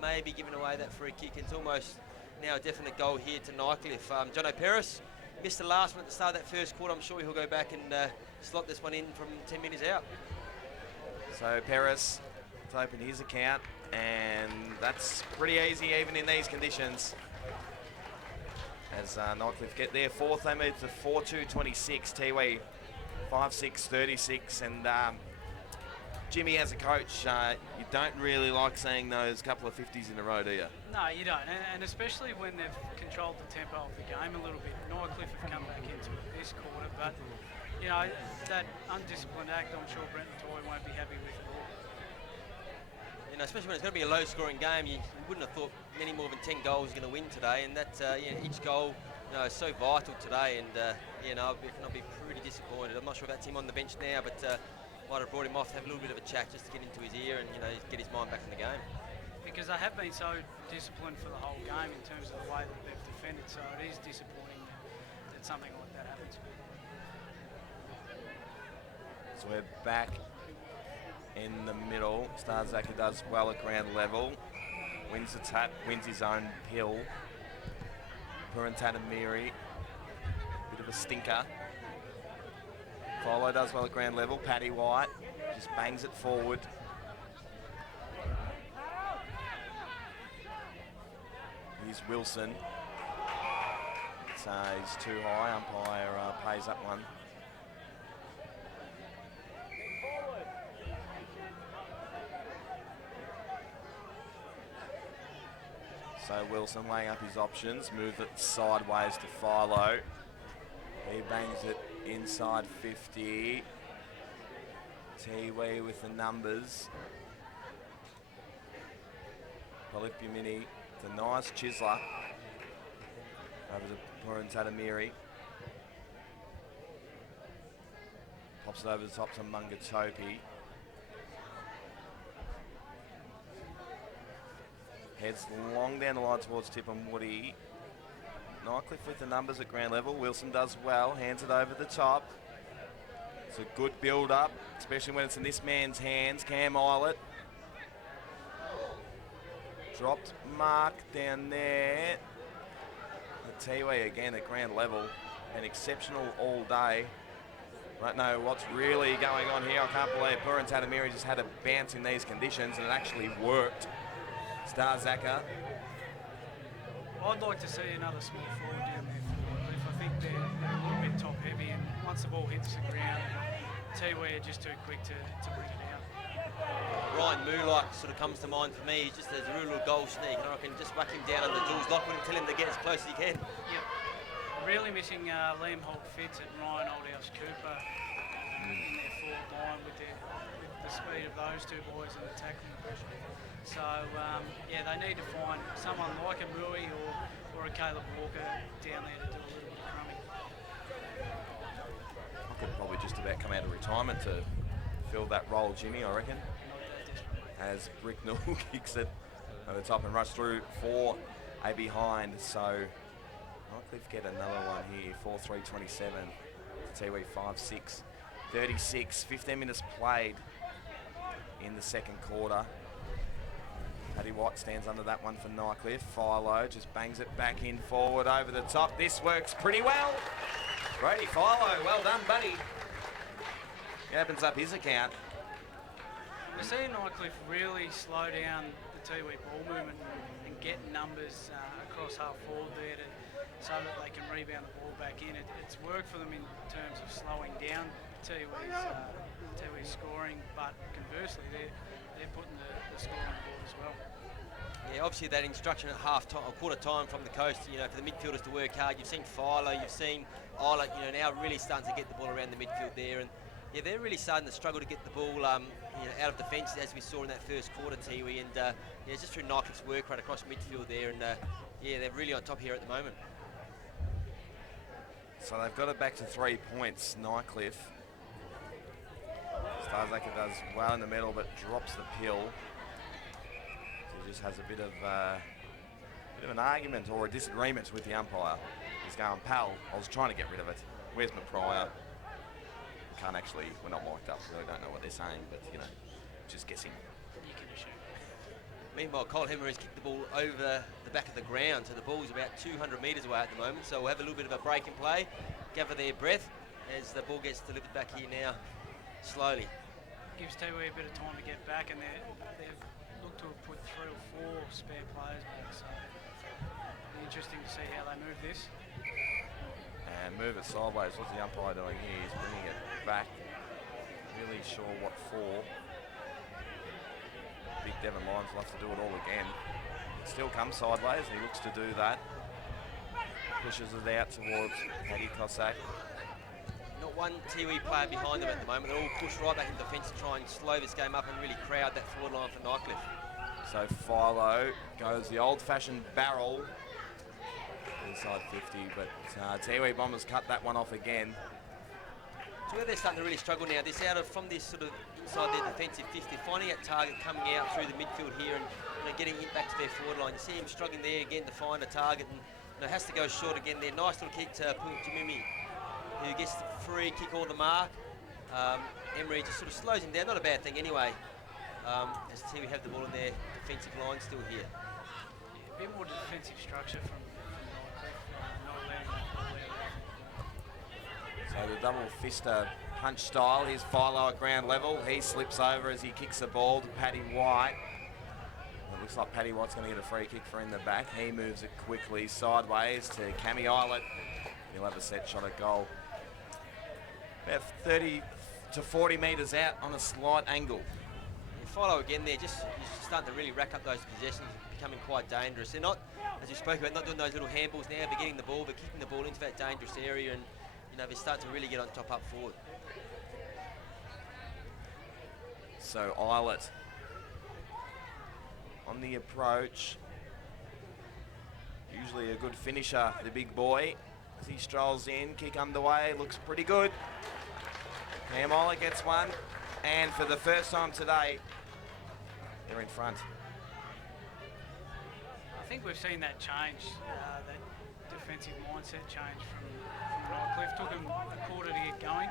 maybe giving away that free kick. It's almost now a definite goal here to Nightcliff. Jono Peris missed the last one at the start of that first quarter. I'm sure he'll go back and slot this one in from 10 minutes out. So Peris to open his account, and that's pretty easy even in these conditions. As Nightcliff get their fourth, they move to 4-2-26, Tiwi 5-6-36, and Jimmy, as a coach, you don't really like seeing those couple of 50s in a row, do you? No, you don't, and especially when they've controlled the tempo of the game a little bit. Nightcliff have come back into it this quarter, but that undisciplined act, I'm sure Brent Toy won't be happy with at all. Especially when it's going to be a low-scoring game, you wouldn't have thought many more than 10 goals are going to win today, and that each goal is so vital today, and I'll be pretty disappointed. I'm not sure if that's him on the bench now, but might have brought him off to have a little bit of a chat just to get into his ear and get his mind back in the game. Because they have been so disciplined for the whole game in terms of the way that they've defended, so it is disappointing that something like that happens. So we're back in the middle. Starzaka does well at ground level. Wins the tap, wins his own hill. Purantatamiri, bit of a stinker. Philo does well at ground level. Paddy White just bangs it forward. Here's Wilson. He's too high. Umpire pays that one. So Wilson weighing up his options, move it sideways to Philo. He bangs it inside 50. Tiwi with the numbers. Polypumini, the nice chiseler. Over to Purantatamiri. Pops it over the top to Mungatopi. Heads long down the line towards Tip and Woody. Nightcliff with the numbers at ground level. Wilson does well, hands it over the top. It's a good build-up, especially when it's in this man's hands. Cam Eilert. Dropped Mark down there. The Tiwi again at ground level. Been exceptional all day. Don't know what's really going on here. I can't believe Purantatamiri just had a bounce in these conditions and it actually worked. Starzaka. I'd like to see another small forward down there for Nightcliff. I think they're a little bit top heavy, and once the ball hits the ground, Tiwi are just too quick to bring it out. Ryan Moolike sort of comes to mind for me. He's just a real little goal sneak, and I can just whack him down under Jules Lockwood and tell him to get as close as he can. Yep. Really missing Liam Holt-Fitz and Ryan Oldhouse-Cooper in their forward line with the speed of those two boys and the tackling pressure. So, yeah, they need to find someone like a Mui or a Caleb Walker down there to do a little bit of crumbing. I could probably just about come out of retirement to fill that role, Jimmy, I reckon. As Bricknell kicks it over the top and rush through for a behind. So, Nightcliff get another one here, 4-3-27. Tiwi 5-6. 36, 15 minutes played in the second quarter. Paddy White stands under that one for Nightcliff. Philo just bangs it back in forward over the top. This works pretty well. Brady Philo, well done, buddy. He opens up his account. We're seeing Nightcliff really slow down the Tiwi ball movement and get numbers across half forward there so that they can rebound the ball back in. It's worked for them in terms of slowing down Tiwi's scoring, but conversely, they're putting the score on the board as well. Yeah, obviously that instruction at half time, or quarter time from the coast, you know, for the midfielders to work hard. You've seen Philo, you've seen Eilert, you know, now really starting to get the ball around the midfield there, and yeah, they're really starting to struggle to get the ball, you know, out of defence as we saw in that first quarter, Tiwi, and yeah, it's just through Nightcliff's work right across midfield there, and yeah, they're really on top here at the moment. So they've got it back to 3 points, Nightcliff. Starzaka does well in the middle, but drops the pill. So he just has a bit of an argument or a disagreement with the umpire. He's going, pal, I was trying to get rid of it. Where's my prior? Can't actually, we're not mic'd up, really don't know what they're saying, but you know, just guessing. You can assume. Meanwhile, Cole Hemmer has kicked the ball over the back of the ground, so the ball's about 200 metres away at the moment, so we'll have a little bit of a break in play, gather their breath as the ball gets delivered back here now, slowly. Gives Tiwi a bit of time to get back, and they've looked to have put 3 or 4 spare players back, so it'll be interesting to see how they move this. And move it sideways. What's the umpire doing here? He's bringing it back. Really sure what for. Big Devon Lyons will have to do it all again. It still comes sideways. He looks to do that. Pushes it out towards Paddy Cossack. Not one Tiwi player behind them at the moment. They're all pushed right back into defence to try and slow this game up and really crowd that forward line for Nightcliff. So Philo goes the old-fashioned barrel. Inside 50, but Tiwi Bombers cut that one off again. So where they're starting to really struggle now, they're out of from this sort of inside their defensive 50, finding that target coming out through the midfield here and, you know, getting it back to their forward line. You see him struggling there again to find a target, and, you know, has to go short again there. Nice little kick to Pumjimimi, who gets the free kick on the mark. Emery just sort of slows him down. Not a bad thing anyway. As Tiwi have the ball in their defensive line still here. Yeah, a bit more defensive structure from Nightcliff, not letting that ball out. So the double fister punch style. Here's Philo at ground level. He slips over as he kicks the ball to Paddy White. It looks like Paddy White's going to get a free kick for in the back. He moves it quickly sideways to Cammy Islet. He'll have a set shot at goal. About 30 to 40 metres out on a slight angle. Philo again there, just starting to really rack up those possessions, becoming quite dangerous. They're not, as you spoke about, not doing those little handballs now, but getting the ball, but kicking the ball into that dangerous area, and they're starting to really get on top up forward. So Islet on the approach. Usually a good finisher, the big boy. As he strolls in, kick underway, looks pretty good. Cam Islet gets one, and for the first time today, they're in front. I think we've seen that change, that defensive mindset change from Nightcliff. Took them a quarter to get going.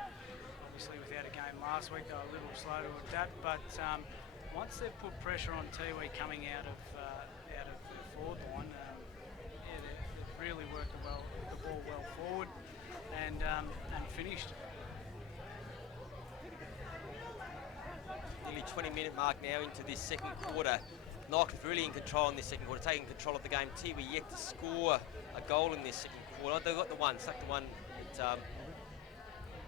Obviously without a game last week, they were a little slow to adapt, but once they've put pressure on Tiwi coming out of the forward line, they've really worked the ball well forward and finished. Nearly 20-minute mark now into this second quarter. Nightcliff really in control in this second quarter, taking control of the game. Tiwi yet to score a goal in this second quarter. They've got the one, stuck the one. But,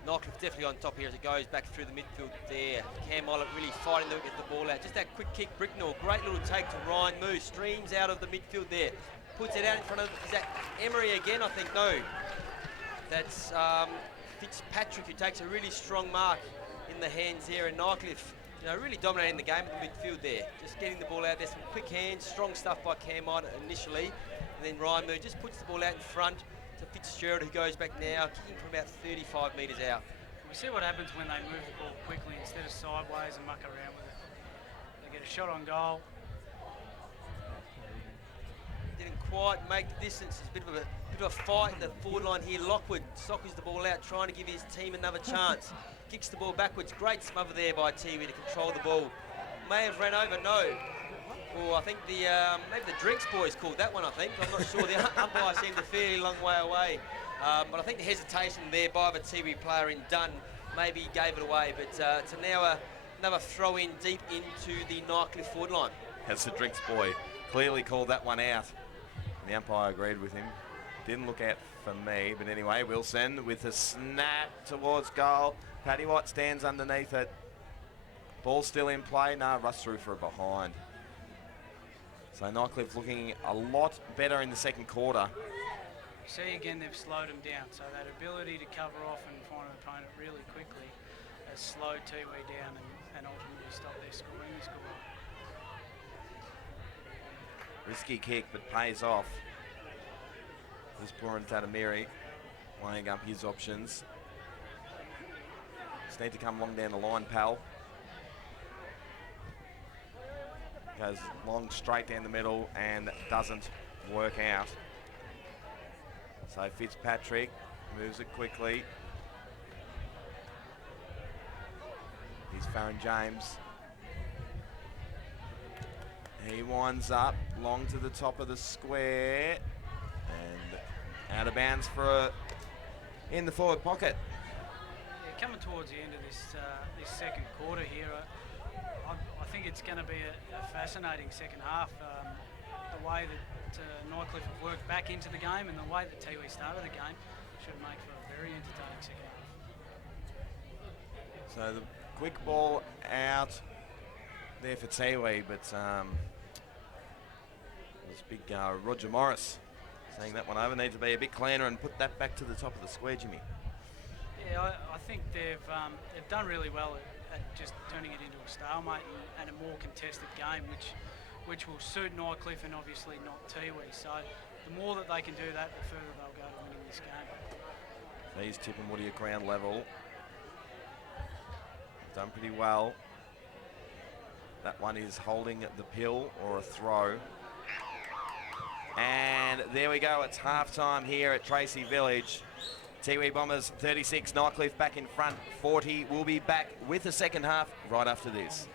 Nightcliff definitely on top here as it goes back through the midfield there. Cam Islet really fighting to get the ball out. Just that quick kick, Bricknell. Great little take to Ryan Moose. Streams out of the midfield there. Puts it out in front of, is that Emery again? I think, no. That's Fitzpatrick, who takes a really strong mark in the hands there. And Nightcliff, really dominating the game at the midfield there. Just getting the ball out there. Some quick hands, strong stuff by Cam Islet initially. And then Ryan Moose just puts the ball out in front to Fitzgerald, who goes back now, kicking from about 35 metres out. We see what happens when they move the ball quickly instead of sideways and muck around with it. They get a shot on goal. Didn't quite make the distance. It's a bit of a fight in the forward line here. Lockwood sockers the ball out, trying to give his team another chance. Kicks the ball backwards. Great smother there by Tiwi to control the ball. May have ran over, no. Or I think maybe the Drinks boys called that one, I think. I'm not sure. The umpire seemed a fairly long way away. But I think the hesitation there by the Tiwi player in Dunn maybe gave it away. But so now another throw in deep into the Nightcliff forward line. As the Drinks boy clearly called that one out. The umpire agreed with him. Didn't look out for me, but anyway, Wilson with a snap towards goal. Paddy White stands underneath it. Ball still in play. No, rush through for a behind. So Nightcliff looking a lot better in the second quarter. See again, they've slowed them down. So that ability to cover off and find an opponent really quickly has slowed Tiwi down and ultimately stopped their scoring score. Risky kick, but pays off. This poor Tatamiri weighing up his options. Just need to come long down the line, pal. Goes long straight down the middle and doesn't work out. So Fitzpatrick moves it quickly. Here's Farron James. He winds up long to the top of the square and out of bounds for in the forward pocket. Yeah, coming towards the end of this second quarter here, I think it's going to be a fascinating second half. The way that Nightcliff have worked back into the game and the way that Tiwi started the game should make for a very entertaining second half. So the quick ball out there for Tiwi, but this big Roger Morris saying that one over. Need to be a bit cleaner and put that back to the top of the square, Jimmy. Yeah, I think they've done really well at just turning it into a stalemate and a more contested game, which will suit Nightcliff and obviously not Tiwi. So the more that they can do that, the further they'll go to winning this game. He's tipping Woody at ground level. Done pretty well. That one is holding the pill or a throw. And there we go, it's half-time here at Tracy Village. Tiwi Bombers 36, Nightcliff back in front 40. We'll be back with the second half right after this.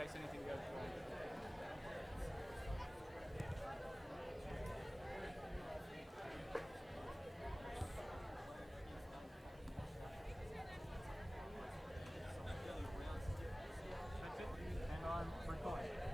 case anything goes wrong. That's it, and I'm recording.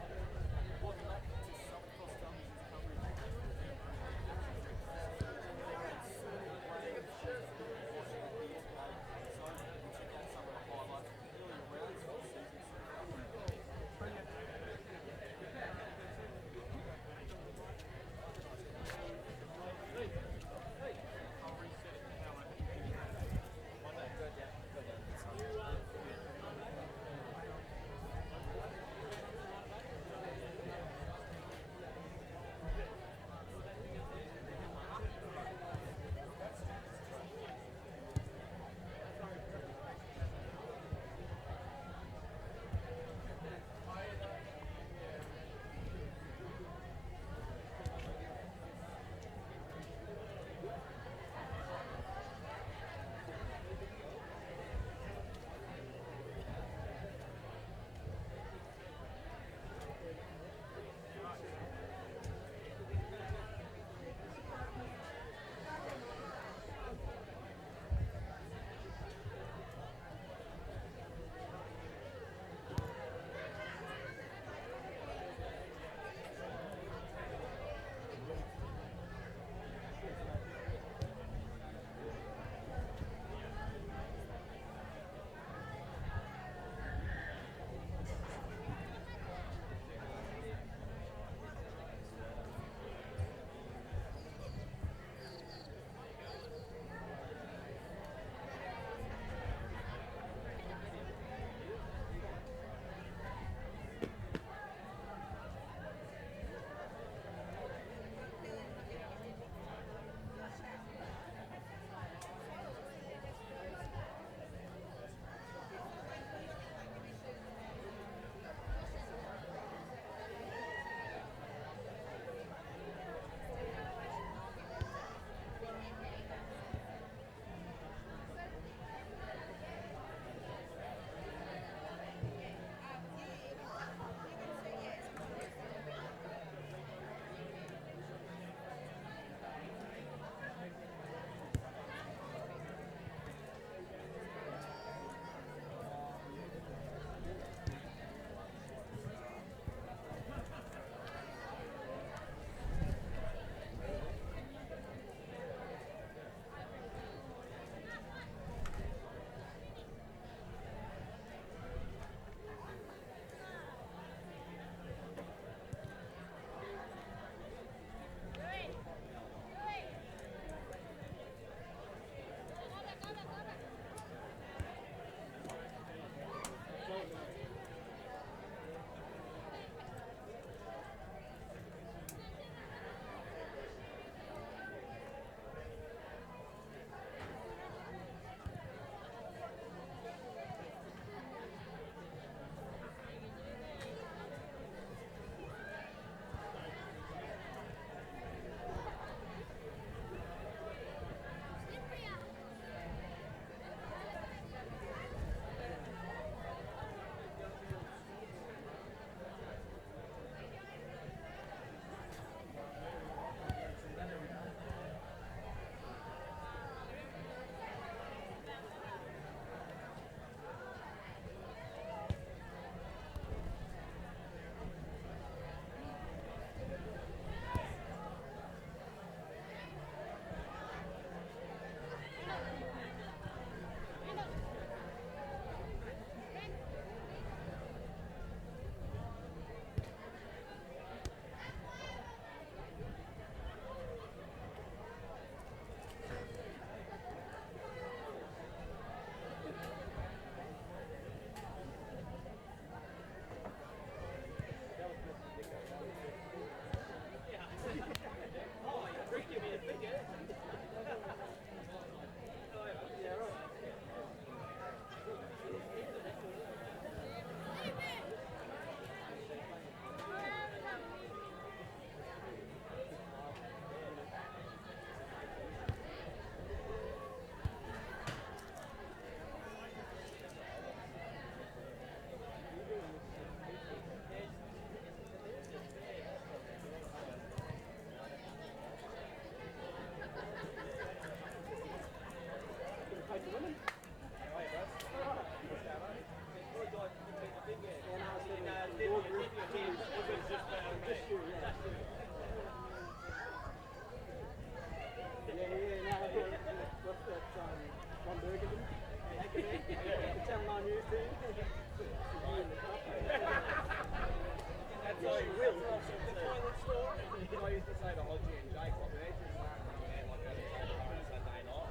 I used to say to Hodgie and Jake, what they're just starting to out like that on Sunday night.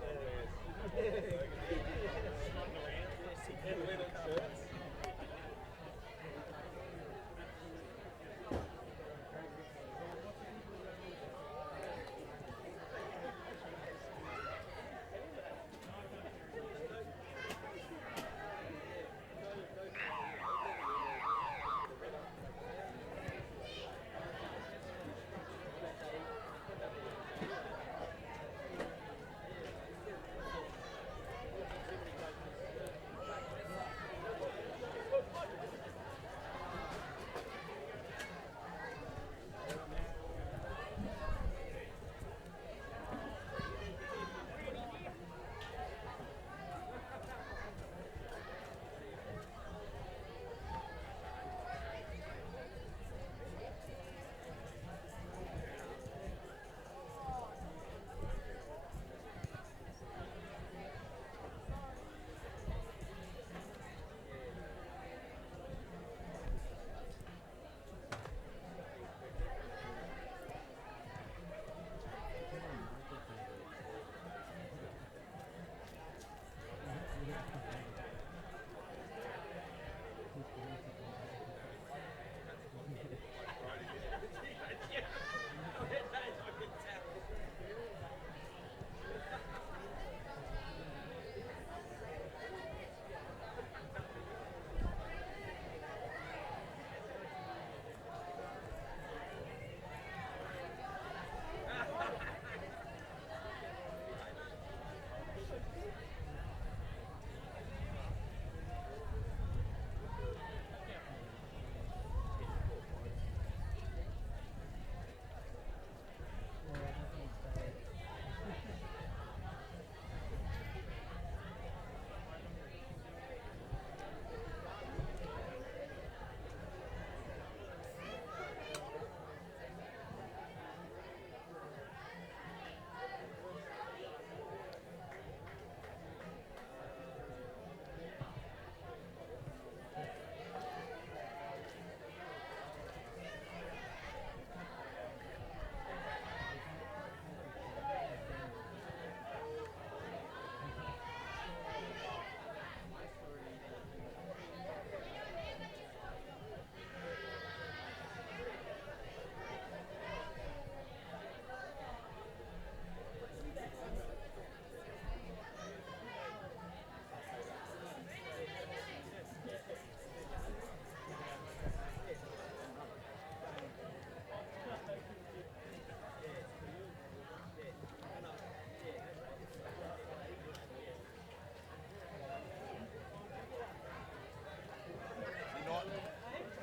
They're linen shirts.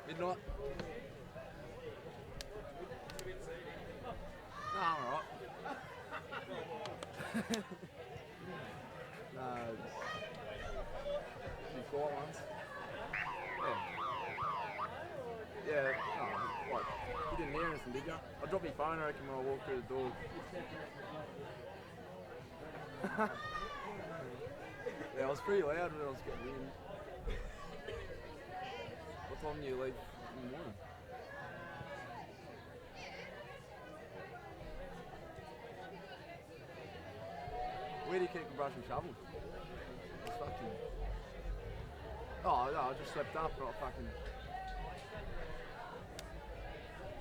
Midnight. No, I'm alright. No, few quiet ones. Yeah, no, like, you didn't hear anything, did you? I dropped my phone, I reckon, when I walked through the door. Yeah, I was pretty loud when I was getting in. What time do you leave in the morning? Where do you keep the brush and shovel? It's fucking... Oh, no, I just slept up, not fucking...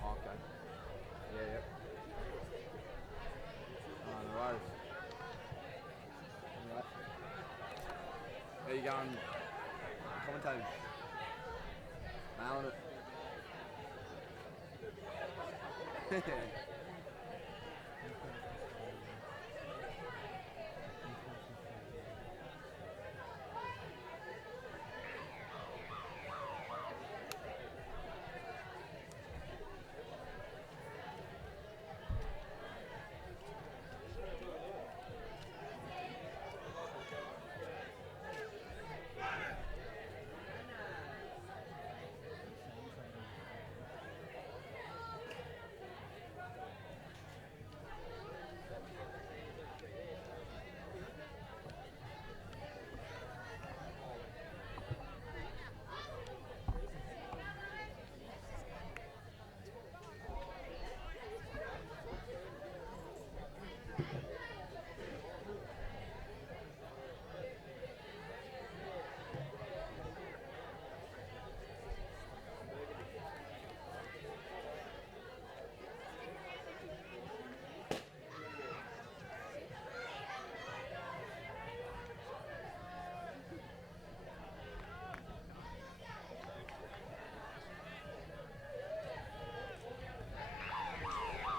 Oh, okay. Yeah, yep. Oh, no worries. Alright. How you going? Commentators? Nailing it.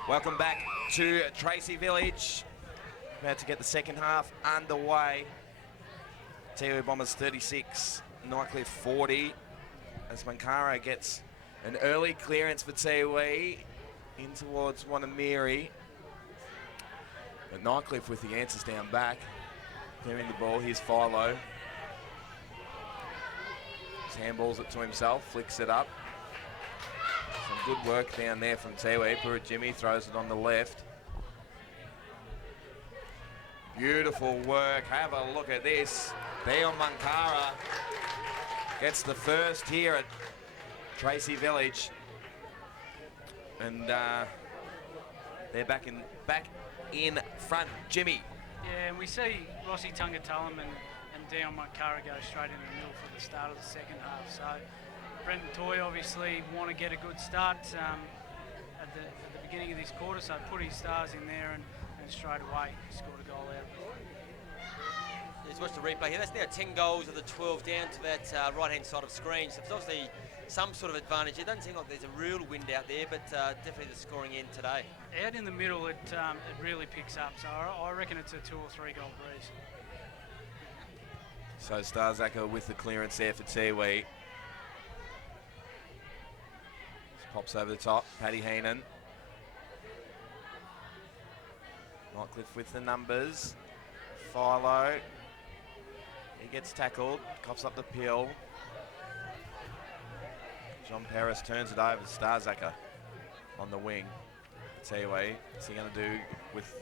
Welcome back to Tracy Village. About to get the second half underway. Tiwi Bombers 36, Nightcliff 40. As Mankara gets an early clearance for Tiwi in towards Wanamiri. But Nightcliff with the answers down back. Clearing the ball, here's Philo. Just handballs it to himself, flicks it up. Some good work down there from Tiwi. Jimmy throws it on the left. Beautiful work, have a look at this. Dion Mankara gets the first here at Tracy Village. And they're back in front. Jimmy. Yeah, and we see Rossi Tungatalam and Dion Mankara go straight in the middle for the start of the second half. So Brenton Toy obviously want to get a good start at the beginning of this quarter, so put his stars in there and straight away scored a goal out. Let's watch the replay here. That's now 10 goals of the 12 down to that right-hand side of screen. So it's obviously some sort of advantage. It doesn't seem like there's a real wind out there, but definitely the scoring end today. Out in the middle, it really picks up. So I reckon it's a 2 or 3 goal breeze. So Starzaka with the clearance there for Tiwi. Just pops over the top. Paddy Heenan. Nightcliff with the numbers. Philo. He gets tackled, coughs up the pill. John Paris turns it over to Starzaka on the wing. Tiwi, what's he going to do with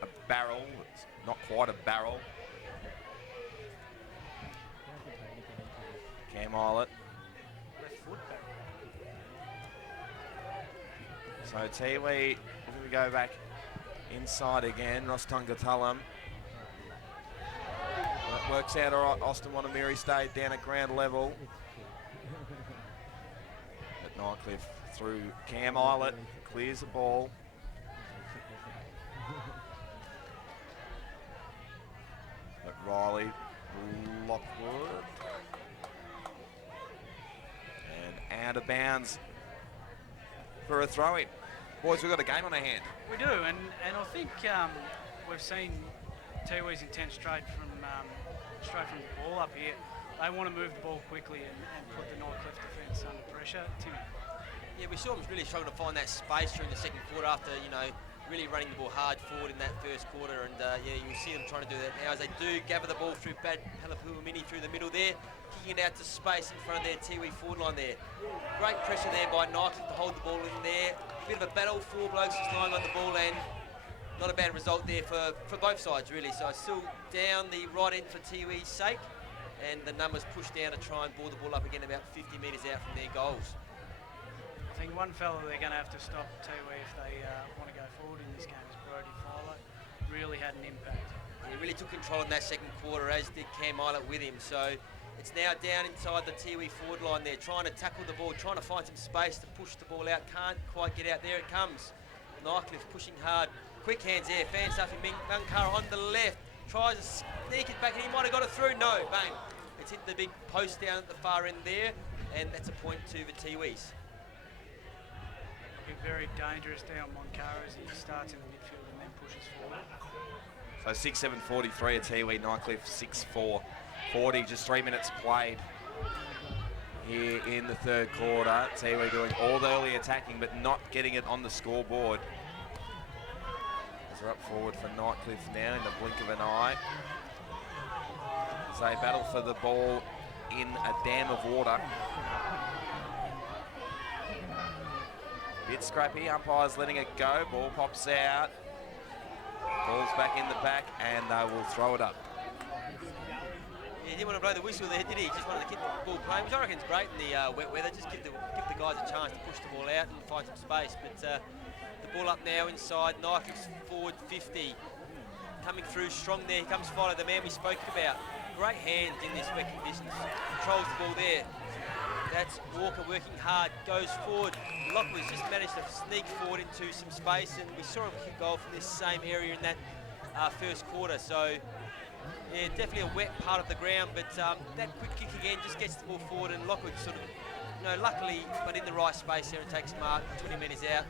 a barrel? It's not quite a barrel. Cam Islet. So Tiwi, if we go back inside again, Ross Tungatalam. That works out all right. Austin Wanamiri stayed down at ground level. But Nightcliff through Cam Islet, clears the ball. But Riley, Lockwood. And out of bounds for a throw-in. Boys, we've got a game on our hand. We do, and I think we've seen Tiwi's intent straight from the ball up here. They want to move the ball quickly and put the Nightcliff defence under pressure. Timmy. Yeah, we saw them really struggle to find that space during the second quarter after, really running the ball hard forward in that first quarter. And, you'll see them trying to do that now as they do gather the ball through Bad Palapua-Mini through the middle there, kicking it out to space in front of their Tiwi forward line there. Great pressure there by Nightcliff to hold the ball in there. A bit of a battle, 4 blokes just lying on the ball, and not a bad result there for both sides, really. So still down the right end for Tiwi's sake, and the numbers pushed down to try and ball the ball up again about 50 metres out from their goals. I think one fella they're going to have to stop Tiwi if they want to go forward in this game is Brody Philo. Really had an impact. He really took control in that second quarter, as did Cam Islet with him. So it's now down inside the Tiwi forward line there, trying to tackle the ball, trying to find some space to push the ball out. Can't quite get out. There it comes. Nightcliff pushing hard. Quick hands there. Fan-stuffing Mankara on the left. Tries to sneak it back, and he might have got it through. No, bang. It's hit the big post down at the far end there, and that's a point to the Tiwis. Be very dangerous down Mankara as he starts in the midfield and then pushes forward. So 6-7-43 at Tiwi, Nightcliff 6-4-40, just 3 minutes played here in the third quarter. Tiwi doing all the early attacking but not getting it on the scoreboard. As they're up forward for Nightcliff now in the blink of an eye. As they battle for the ball in a dam of water. Bit scrappy, umpire's letting it go, ball pops out. Ball's back in the back and they will throw it up. Yeah, he didn't want to blow the whistle there, did he? He just wanted to keep the ball playing, which I reckon is great in the wet weather. Just give the guys a chance to push the ball out and find some space. But the ball up now inside, Nightcliff's forward 50. Coming through strong there, he comes Philo, the man we spoke about. Great hands in this wet conditions. Controls the ball there. That's Walker working hard, goes forward. Lockwood's just managed to sneak forward into some space, and we saw him kick goal from this same area in that first quarter. So, yeah, definitely a wet part of the ground, but that quick kick again just gets the ball forward, and Lockwood sort of, luckily, but in the right space there and takes mark 20 metres out.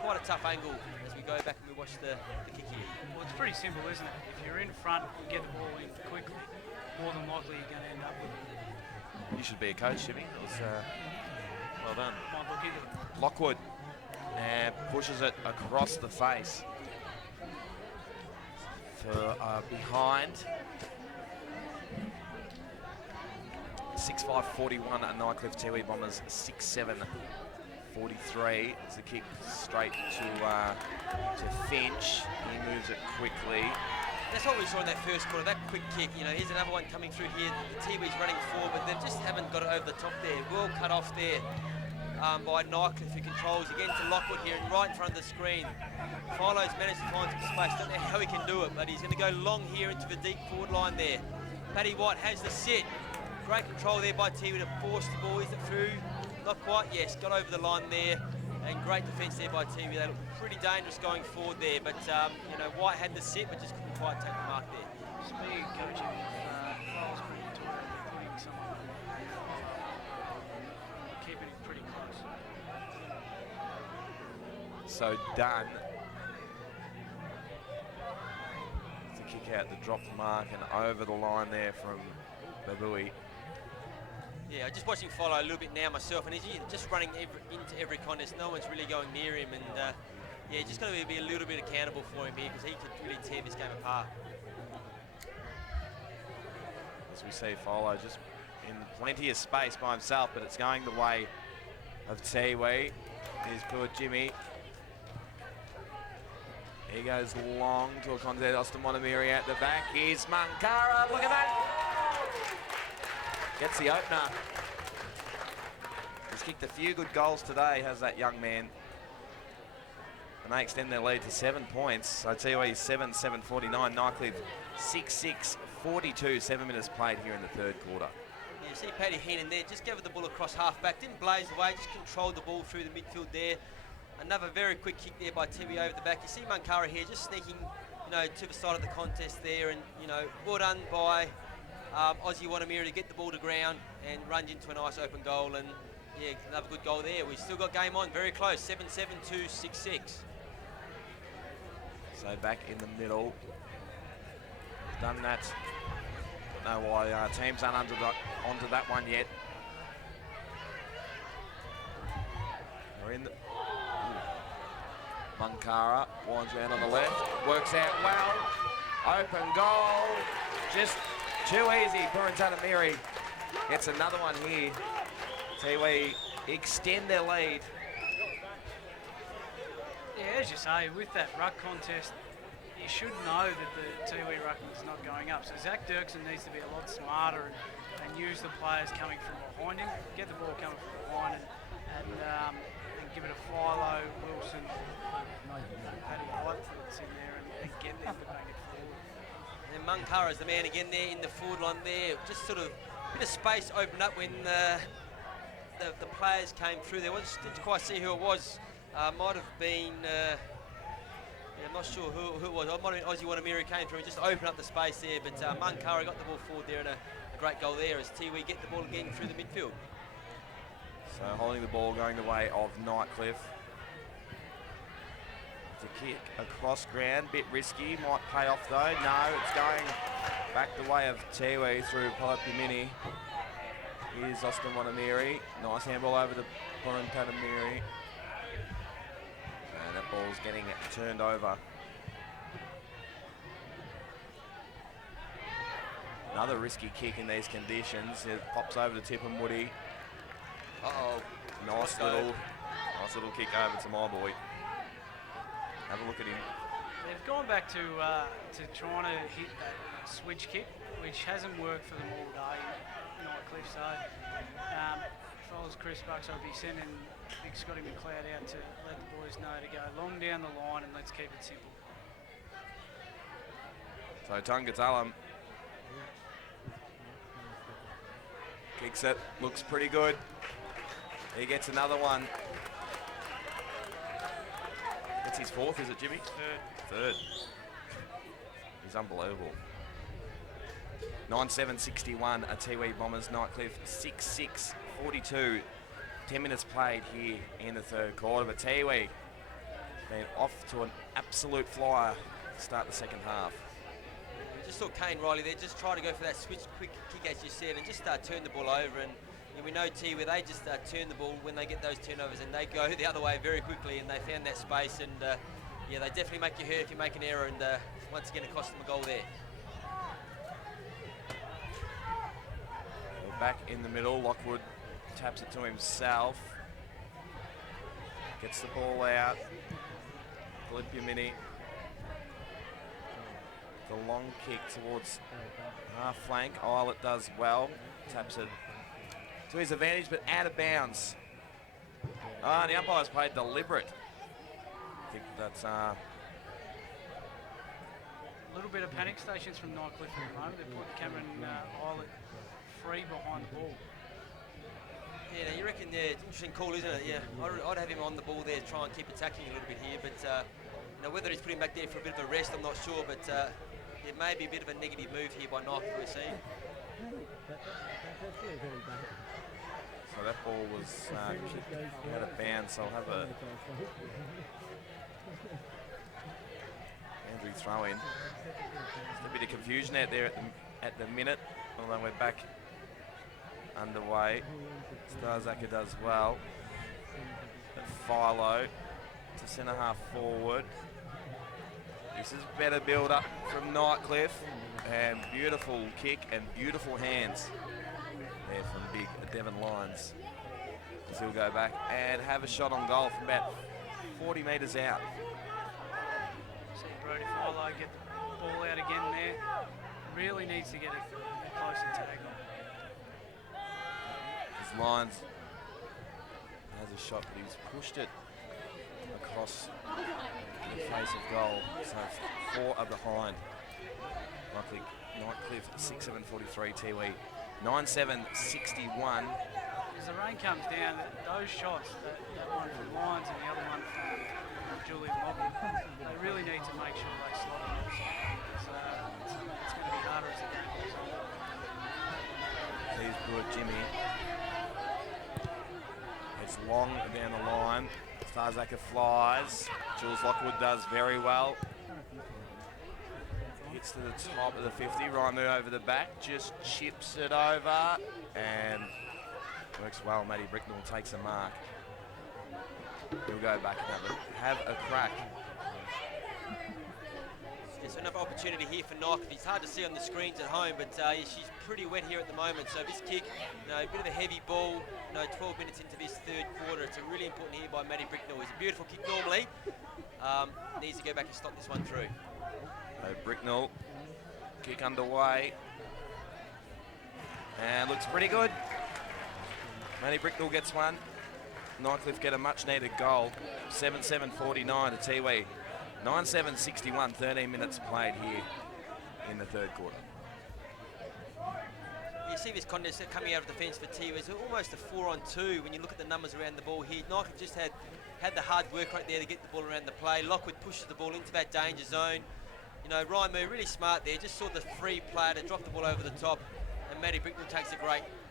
Quite a a tough angle as we go back and we watch the kick here. Well, it's pretty simple, isn't it? If you're in front and get the ball in quickly, more than likely you're going to end up with it. You should be a coach, Jimmy. It was well done. Might look into it. Lockwood pushes it across the face for behind. 6-5-41 at Nightcliff. Tiwi Bombers 6-7-43. It's a kick straight to Finch. He moves it quickly. That's what we saw in that first quarter, that quick kick. You know, here's another one coming through here. The Tiwi's running forward, but they just haven't got it over the top there. Well cut off there by Nightcliff, who controls again to Lockwood here and right in front of the screen. Philo's managed to find some space. Don't know how he can do it, but he's going to go long here into the deep forward line there. Paddy White has the sit. Great control there by Tiwi to force the ball. Is it through? Not quite. Yes, got over the line there. And great defence there by Tiwi. They look pretty dangerous going forward there. But, you know, White had the sit, but just couldn't quite take the mark there. Speaking of coaching, Files pretty good at putting someone keeping it pretty close. So done. To kick out the dropped mark and over the line there from Babui. Yeah, just watching Philo a little bit now myself, and he's just running into every contest. No one's really going near him, and yeah, just got to be a little bit accountable for him here because he could really tear this game apart. As we see Philo just in plenty of space by himself, but it's going the way of Tiwi. Here's poor Jimmy. He goes long to a contest. Austin Montemiri at the back. Here's Mankara. Look at that. Gets the opener. He's kicked a few good goals today, has that young man. And they extend their lead to 7 points. So Tiwi 7-7-49. Nightcliff 6-6-42. 7 minutes played here in the third quarter. Yeah, you see Paddy Heenan there, just gave it the ball across half-back, didn't blaze away, just controlled the ball through the midfield there. Another very quick kick there by Tiwi over the back. You see Mankara here just sneaking, you know, to the side of the contest there, and, you know, well done by Aussie Wanamira to get the ball to ground and runs into a nice open goal, and yeah, another good goal there. We've still got game on, very close, 7-7 to 6-6. So back in the middle. Done that. Don't know why teams aren't onto that one yet. We're in the... Mankara winds around on the left. Works out well. Open goal. Just too easy. Purintatamiri gets another one here. Tiwi extend their lead. Yeah, as you say, with that ruck contest, you should know that the Tiwi ruckman is not going up. So Zach Dirksen needs to be a lot smarter and use the players coming from behind him, get the ball coming from behind, and give it a Philo, Wilson, Paddy White that's in there, and get them to bang it forward. And then Mankara's the man again there in the forward line there. Just sort of a bit of space opened up when the players came through. There didn't quite see who it was. Might have been, yeah, I'm not sure who it was. It might have been Aussie Wanamiri came through and just opened up the space there. But Mankara got the ball forward there, and a great goal there as Tiwi get the ball again through the midfield. So holding the ball, going the way of Nightcliff. It's a kick across ground, bit risky, might pay off though. No, it's going back the way of Tiwi through Palapimini. Here's Austin Wanamiri. Nice handball over to Purintatamiri. And that ball's getting turned over. Another risky kick in these conditions. It pops over to Tip and Woody. Uh-oh. Nice little kick over to my boy. Have a look at him. They've gone back to trying to hit that switch kick, which hasn't worked for them all day in Nightcliff. So if I was Chris Bucks, I'd be sending Big Scotty McLeod out to let the boys know to go long down the line and let's keep it simple. So Tungatalam kicks it, looks pretty good. He gets another one. That's his fourth, is it, Jimmy? Third. He's unbelievable. 9-7-61, a Tiwi Bombers. Nightcliff 6-6-42. 10 minutes played here in the third quarter, but Tiwi been off to an absolute flyer to start the second half. We just saw Kane Riley there, just try to go for that switch quick kick as you said, and just turn the ball over. And we know Tiwi, they just turn the ball when they get those turnovers, and they go the other way very quickly, and they found that space. And yeah, they definitely make you hurt if you make an error, and once again it cost them a goal there. We're back in the middle. Lockwood taps it to himself. Gets the ball out. Olympia Mini. The long kick towards half flank. Eilert does well. Taps it to his advantage, but out of bounds. The umpire's played deliberate. I think that's A little bit of panic stations from Nightcliff at the moment. They've put Cameron Eilert free behind the ball. Yeah, now you reckon, it's an interesting call, isn't it? Yeah, I'd have him on the ball there, try and keep attacking a little bit here, but whether he's putting him back there for a bit of a rest, I'm not sure, but there may be a bit of a negative move here by Nike, we're seeing. so that ball was kicked out of bounds, so I'll have a Andrew throw in. Just a bit of confusion out there at the minute, although we're back underway. Starzaka does well. Philo to centre half forward. This is better build up from Nightcliff, and beautiful kick and beautiful hands there from big Devon Lyons. He'll go back and have a shot on goal from about 40 metres out. See Brody Philo get the ball out again there. Really needs to get a closer tag on. As Lyons has a shot, but he's pushed it across the face of goal. So 4 are behind. Nightcliff 6-7-43, Tiwi 9-7-61. As the rain comes down, those shots, that one from Lyons and the other one from Julian Lockwood, they really need to make sure they slot them. It's going to be harder as the game goes on. He's good, Jimmy. It's long down the line. Starzaka flies. Jules Lockwood does very well. Hits to the top of the 50. Raimu over the back. Just chips it over. And works well. Matty Bricknell takes a mark. He'll go back and have a crack. There's another opportunity here for Nike. It's hard to see on the screens at home, but she's pretty wet here at the moment. So this kick, a bit of a heavy ball, 12 minutes into this third quarter. It's a really important here by Matty Bricknell. It's a beautiful kick normally. Needs to go back and stop this one through. So Bricknell, kick underway. And looks pretty good. Matty Bricknell gets one. Nightcliff get a much needed goal. 7-7-49 to Tiwi. 9-7-61, 13 minutes played here in the third quarter. You see this contest coming out of defence for Tiwi. It's almost a 4-on-2 when you look at the numbers around the ball here. Nightcliff just had the hard work right there to get the ball around the play. Lockwood pushes the ball into that danger zone. Raimu really smart there, just saw the free player to drop the ball over the top, and Matty Bricknell takes a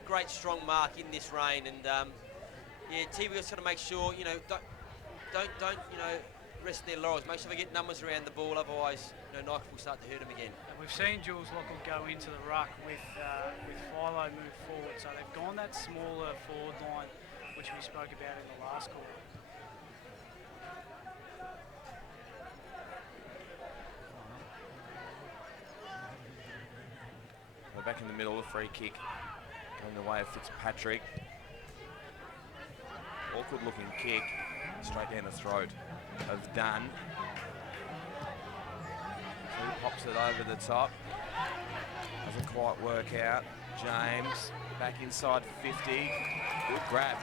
great strong mark in this rain. And yeah, Tiwi just got to make sure, don't rest their laurels. Make sure they get numbers around the ball, otherwise, Nightcliff will start to hurt them again. And we've seen Jules Lockwood go into the ruck with Philo move forward, so they've gone that smaller forward line, which we spoke about in the last quarter. We're back in the middle, a free kick going the way of Fitzpatrick. Awkward looking kick, straight down the throat of Dunn. So he pops it over the top. Doesn't quite work out. James back inside 50. Good grab.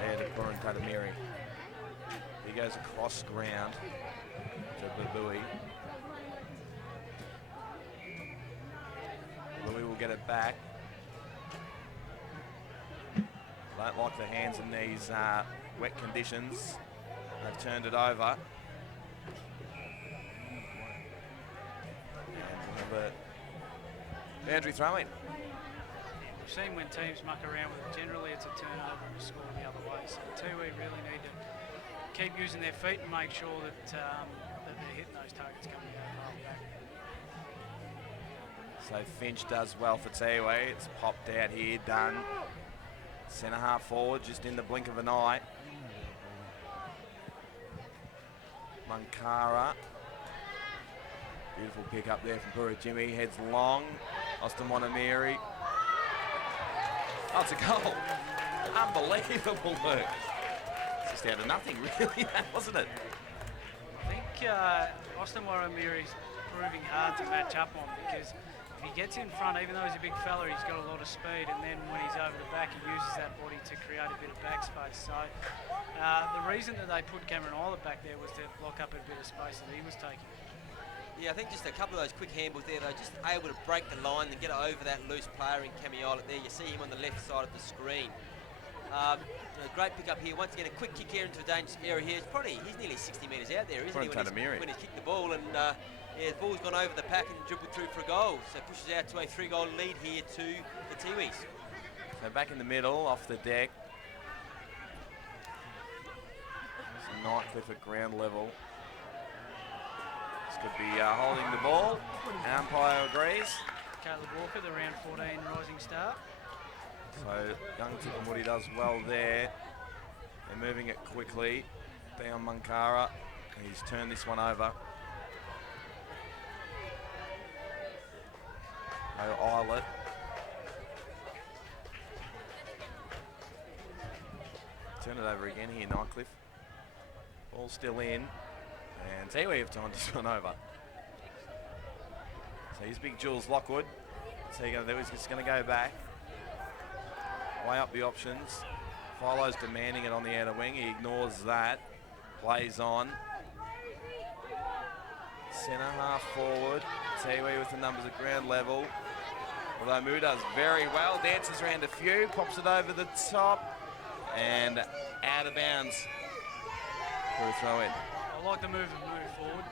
There to Puran Katamiri. He goes across ground to Babui. Babui will get it back. Don't like the hands in these wet conditions. They've turned it over. And we'll have a boundary throw in. We've seen when teams muck around with it, generally it's a turnover and a score the other way. So Tiwi really need to keep using their feet and make sure that that they're hitting those targets coming out of the back. So Finch does well for Tiwi. It's popped out here, done. Centre half forward, just in the blink of an eye. Mankara. Beautiful pick up there from Pura Jimmy. Heads long. Austin Wanamiri. Oh, it's a goal. Unbelievable work. It's just out of nothing, really, wasn't it? I think Austin Waramiri's proving hard to match up on, because if he gets in front, even though he's a big fella, he's got a lot of speed, and then when he's over the back, he uses that body to create a bit of backspace. So the reason that they put Cameron Islet back there was to block up a bit of space that he was taking. Yeah, I think just a couple of those quick handballs there, they're just able to break the line and get it over that loose player in Cammy Islet there. You see him on the left side of the screen. Great pick up here. Once again, a quick kick here into a dangerous area here. He's nearly 60 metres out there, isn't he, when he's kicked the ball, and the ball's gone over the pack and dribbled through for a goal. So pushes out to a 3-goal lead here to the Tiwis. So back in the middle, off the deck. Some Nightcliff at ground level. This could be holding the ball. Umpire agrees. Caleb Walker, the round 14 rising star. So young Tipperwoody does well there. They're moving it quickly. Down Mankara. He's turned this one over. No Islet. Turn it over again here, Nightcliff. Ball still in. And Tiwi have turned this one over. So here's big Jules Lockwood. What's he going to do? He's just going to go back. Way up the options. Philo's demanding it on the outer wing. He ignores that. Plays on. Centre half forward. Tiwi with the numbers at ground level. Although Moo does very well. Dances around a few. Pops it over the top. And out of bounds for a throw in. I like the move forward.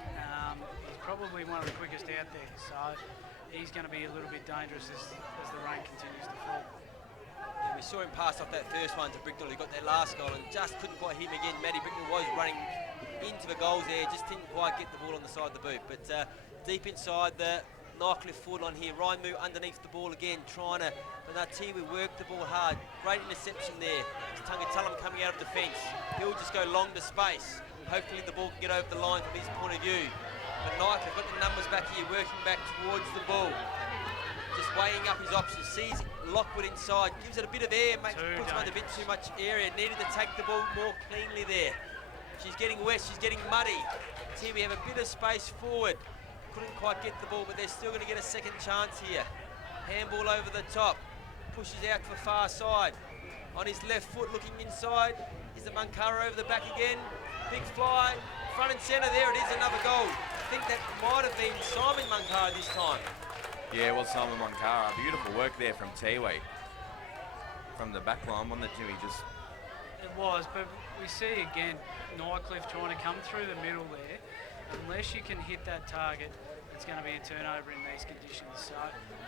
He's probably one of the quickest out there, so he's going to be a little bit dangerous as the rain continues to fall. Yeah, we saw him pass off that first one to Bricknell, who got that last goal and just couldn't quite hit him again. Matty Bricknell was running into the goals there, just didn't quite get the ball on the side of the boot. But deep inside the Nightcliff forward line here, Ryan Moo underneath the ball again, trying to, but now Tiwi work the ball hard. Great interception there. It's Tungatulum coming out of defence. He'll just go long to space. Hopefully the ball can get over the line from his point of view. But Nightcliff got the numbers back here, working back towards the ball. Just weighing up his options, sees Lockwood inside, gives it a bit of air, puts him under a bit too much area. Needed to take the ball more cleanly there. She's getting west, she's getting muddy. Tiwi have a bit of space forward. Couldn't quite get the ball, but they're still going to get a second chance here. Handball over the top, pushes out to the far side. On his left foot, looking inside. Is it Mankara over the back again? Big fly, front and centre there, it is another goal. I think that might have been Simon Mankara this time. Yeah, well, Simon Mankara. Beautiful work there from Tiwi. From the back line, wasn't it, Jimmy? Just It was, but we see again Nightcliff trying to come through the middle there. Unless you can hit that target, it's going to be a turnover in these conditions. So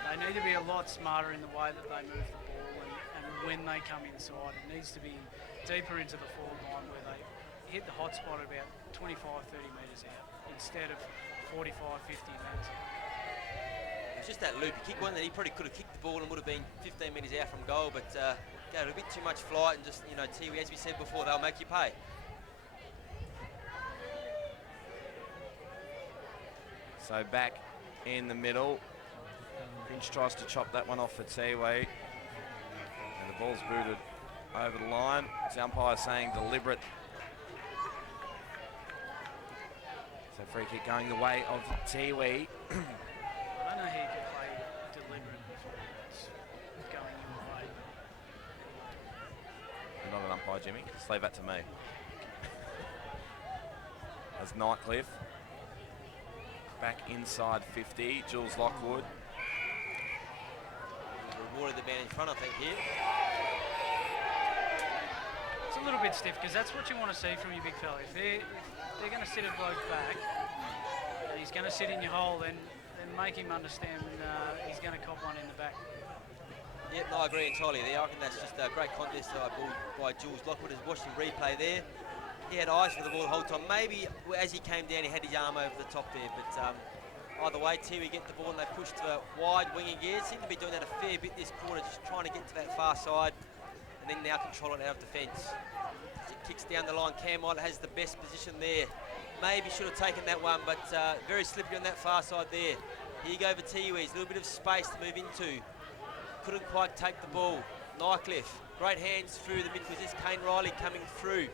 they need to be a lot smarter in the way that they move the ball and when they come inside. It needs to be deeper into the forward line where they hit the hot spot at about 25, 30 metres out instead of 45, 50 metres. It's just that loopy kick one that he probably could have kicked the ball and would have been 15 metres out from goal, but got a bit too much flight and just, Tiwi, as we said before, they'll make you pay. so back in the middle. Finch tries to chop that one off for Tiwi. And the ball's booted over the line. The umpire saying deliberate. So free kick going the way of Tiwi. I don't know how you can play deliberate before it's going your way. You're not an umpire, Jimmy. Just leave that to me. As Nightcliff back inside 50. Jules Lockwood. Rewarded the man in front, I think, here. It's a little bit stiff because that's what you want to see from your big fella. If they're going to sit a bloke back and he's going to sit in your hole, then make him understand he's going to cop one in the back. Yep, no, I agree entirely there. I reckon that's just a great contest by Jules Lockwood. Has watched the replay there. he had eyes for the ball the whole time. Maybe as he came down, he had his arm over the top there, but either way, Tiwi get the ball and they push to the wide wing again. Seem to be doing that a fair bit this quarter, just trying to get to that far side, and then now control it out of defence. As it kicks down the line, Cam White has the best position there. Maybe should have taken that one, but very slippery on that far side there. Here you go for Tiwi, a little bit of space to move into. Couldn't quite take the ball. Nightcliff, great hands through the midfield. This Kane Riley coming through.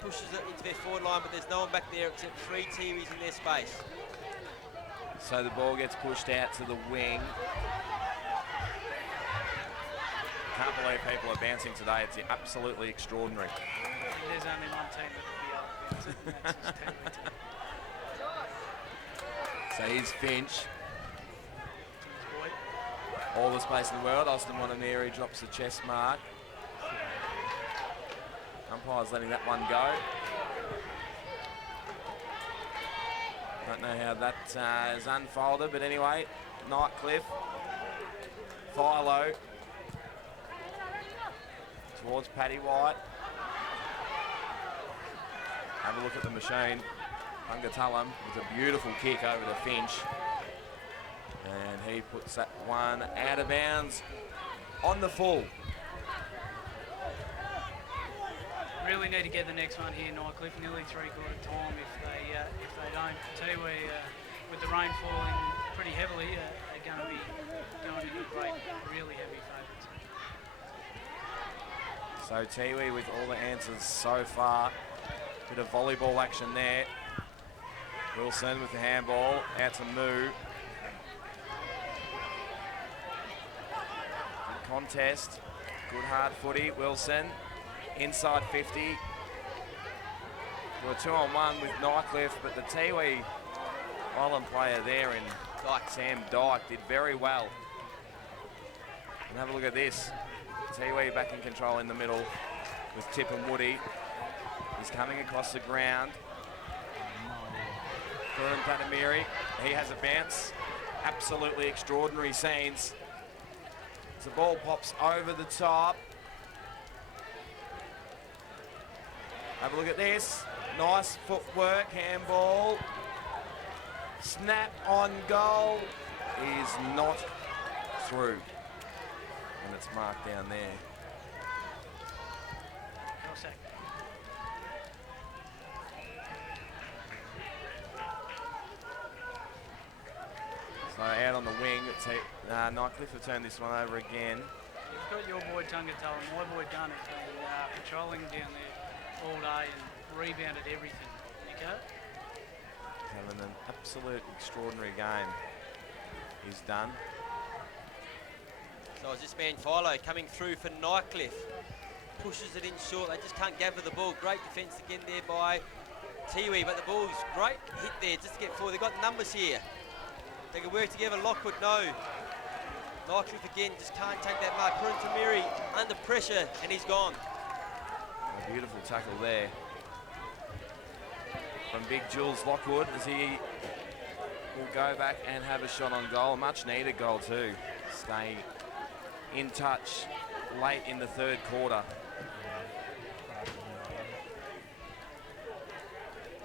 Pushes it into their forward line, but there's no one back there except 3 Tiwis in their space. So the ball gets pushed out to the wing. Can't believe people are bouncing today. It's absolutely extraordinary. There's only one team that would be able to bounce it, and that's just Tiwi. So here's Finch. Boy. All the space in the world. Austin Wanamiri drops the chest mark. Umpire's letting that one go. Don't know how that is unfolded, but anyway, Nightcliff, Philo towards Paddy White. Have a look at the machine. Ungatulum with a beautiful kick over to Finch. And he puts that one out of bounds on the full. Really need to get the next one here, Nightcliff. Nearly 3/4 time if they don't. Tiwi, with the rain falling pretty heavily, are going to be going into great, really heavy favourites. So Tiwi with all the answers so far. Bit of volleyball action there. Wilson with the handball out to Moo. Good contest. Good hard footy. Wilson inside 50. We're 2-on-1 with Nightcliff, but the Tiwi Island player there in Sam Dyke did very well. And have a look at this. Tiwi back in control in the middle with Tip and Woody. He's coming across the ground. Gordon Patamiri, he has a bounce. Absolutely extraordinary scenes. As the ball pops over the top. Have a look at this. Nice footwork, handball. Snap on goal is not through. And it's marked down there. Cossack. So out on the wing, it's Nightcliff will turn this one over again. You've got your boy Tungatala, my boy Dunn has been patrolling down there all day and rebounded everything. Nico? Having an absolute extraordinary game. He's done. So it's this man Philo coming through for Nightcliff. Pushes it in short. They just can't gather the ball. Great defence again there by Tiwi, but the ball's great hit there just to get forward. They've got numbers here. They can work together. Lockwood, no. Nightcliff again, just can't take that mark. Kuruntamiri under pressure, and he's gone. A beautiful tackle there from Big Jules Lockwood as he will go back and have a shot on goal. A much needed goal too. Staying in touch late in the third quarter.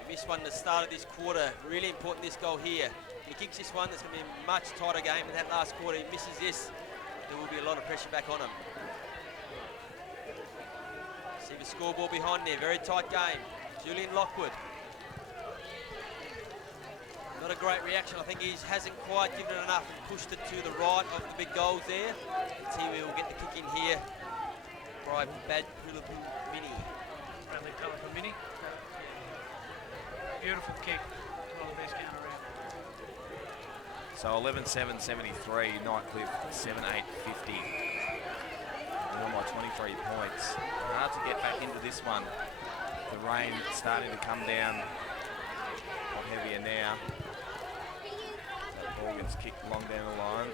Missed one at the start of this quarter. Really important, this goal here. He kicks this one, there's going to be a much tighter game in that last quarter. He misses this, there will be a lot of pressure back on him. See the scoreboard behind there, very tight game. Julian Lockwood. Not a great reaction. I think he hasn't quite given it enough and pushed it to the right of the big goals there. Tiwi will get the kick in here by Bad Pulapu Mini. Bradley Pelican Mini. Beautiful kick. One of the best counter around. So 11-7-73, Nightcliff 7-8-50. Won by 23 points. Hard to get back into this one. The rain starting to come down. A lot heavier now. So the ball gets kicked long down the line.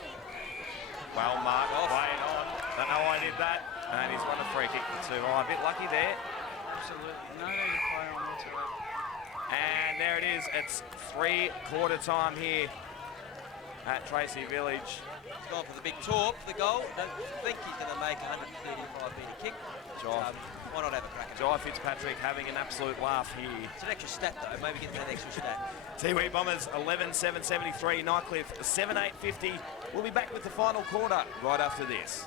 Well marked, playing on. Don't know why I did that. And he's won a free kick for 2. Oh, a bit lucky there. Absolutely. No need to play on whatsoever. And there it is. It's 3/4 time here at Tracy Village. He's gone for the big torp, the goal. Don't think he's going to make a 135-metre kick. Why not have a crack at it? Jai Fitzpatrick having an absolute laugh here. It's an extra stat, though. Maybe get that extra stat. Tiwi Bombers 11-7-73, Nightcliff 7-8-50. We'll be back with the final quarter right after this.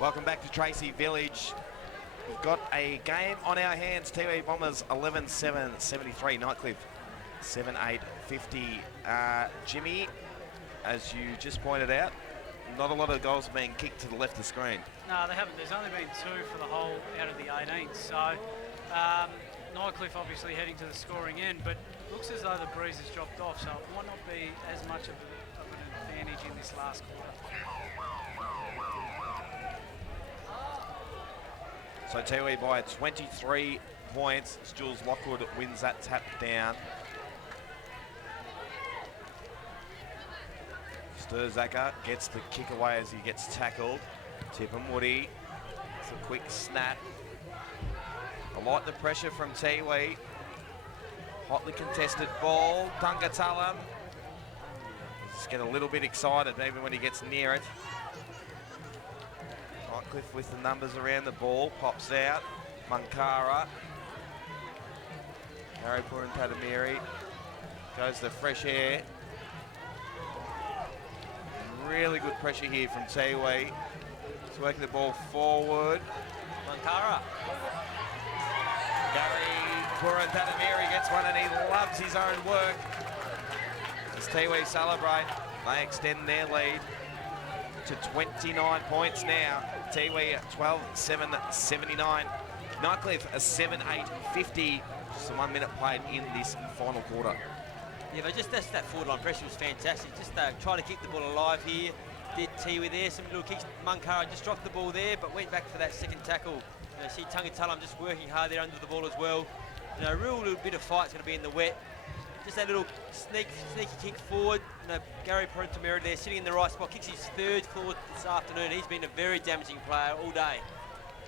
Welcome back to Tracy Village. We've got a game on our hands. Tiwi Bombers 11-7-73. Nightcliff 7-8-50. Jimmy, as you just pointed out, not a lot of goals are being kicked to the left of the screen. No, they haven't. There's only been 2 for the whole out of the 18. So Nightcliff obviously heading to the scoring end, but looks as though the breeze has dropped off, so it might not be as much of an advantage in this last quarter. So Tiwi by 23 points. It's Jules Lockwood wins that tap down. Derzaka gets the kick away as he gets tackled. Tip and Woody. It's a quick snap. I like the pressure from Tiwi. Hotly contested ball. Tungatulum. Just get a little bit excited even when he gets near it. Nightcliff with the numbers around the ball. Pops out. Munkara. Narrowpur and Tatamiri. Goes the fresh air. Really good pressure here from Tiwi. He's working the ball forward. Munkara. Gary Purantatamiri gets one and he loves his own work. As Tiwi celebrate, they extend their lead to 29 points now. Tiwi 12-7-79. Nightcliff a 7-8-50. Just 1 minute played in this final quarter. Yeah, but that's that forward line pressure was fantastic. Just try to keep the ball alive here. Did Tiwi there, some little kicks. Munkara just dropped the ball there, but went back for that second tackle. You know, see Tungatulum just working hard there under the ball as well. You know, a real little bit of fight's going to be in the wet. Just that little sneaky kick forward. You know, Gary Purantamerri there sitting in the right spot. Kicks his third forward this afternoon. He's been a very damaging player all day.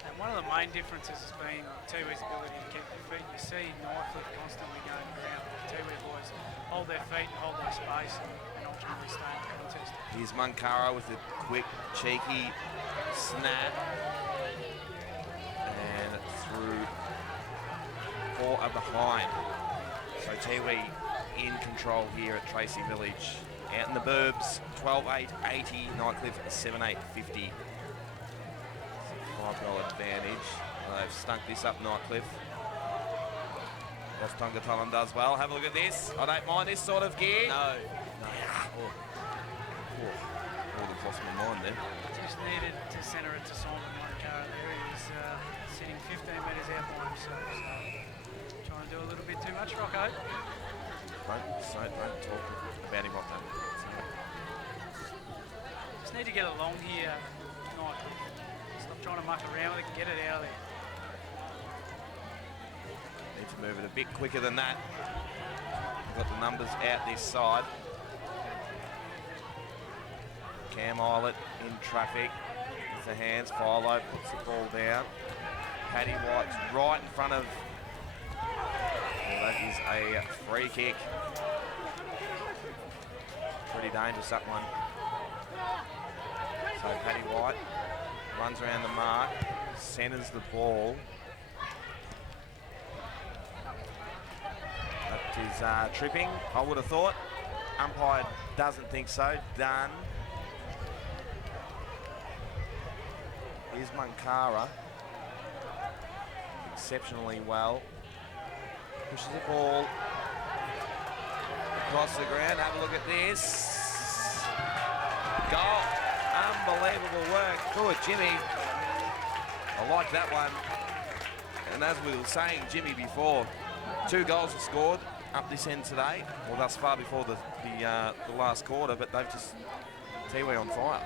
And one of the main differences has been Tiwi's ability to keep their feet. You see Nightcliff constantly going around. The Tiwi boys hold their feet and hold their space and ultimately stay in the contest. Here's Munkara with a quick, cheeky snap. And through 4 are behind. So Tiwi in control here at Tracy Village. Out in the burbs, 12-8-80. Nightcliff 7-8-50. $5 advantage. They've stunk this up, Nightcliff. Ross Tungatulum does well. Have a look at this. I don't mind this sort of gear. No. I've lost my mind there. Just needed to centre it to Simon Munkara there. He's sitting 15 metres out by himself. So trying to do a little bit too much, Rocco. Don't talk about him like that. Just need to get along here, Nightcliff. Stop trying to muck around with it and get it out of there. Need to move it a bit quicker than that. We've got the numbers out this side. Cam Eilert in traffic with the hands. Philo puts the ball down. Paddy White's right in front of. Well, that is a free kick. Pretty dangerous, that one. So Paddy White runs around the mark, centres the ball. That is tripping, I would have thought. Umpire doesn't think so. Done. Here's Munkara. Exceptionally well. Pushes the ball across the ground. Have a look at this. Goal. Unbelievable work. Good, Jimmy. I like that one. And as we were saying, Jimmy, before, 2 goals are scored up this end today. Well, thus far before the last quarter, but they've just Tiwi on fire.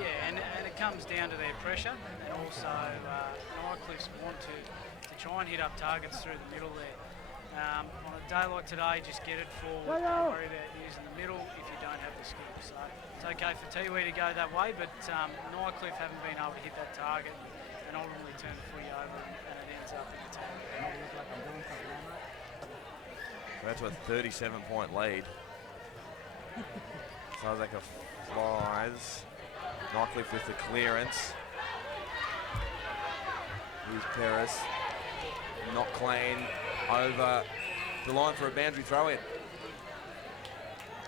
Yeah, and it comes down to their pressure, and also Nightcliffs want to try and hit up targets through the middle there. On a day like today, just get it forward. Don't worry about using the middle if you don't have the skill. So it's okay for Tiwi to go that way, but Nightcliff haven't been able to hit that target and ultimately turn the footy over, and it ends up in the tag. That's a 37-point lead. Sazaka flies. Nightcliff with the clearance. Here's Peris. Not clean. Over the line for a boundary throw-in.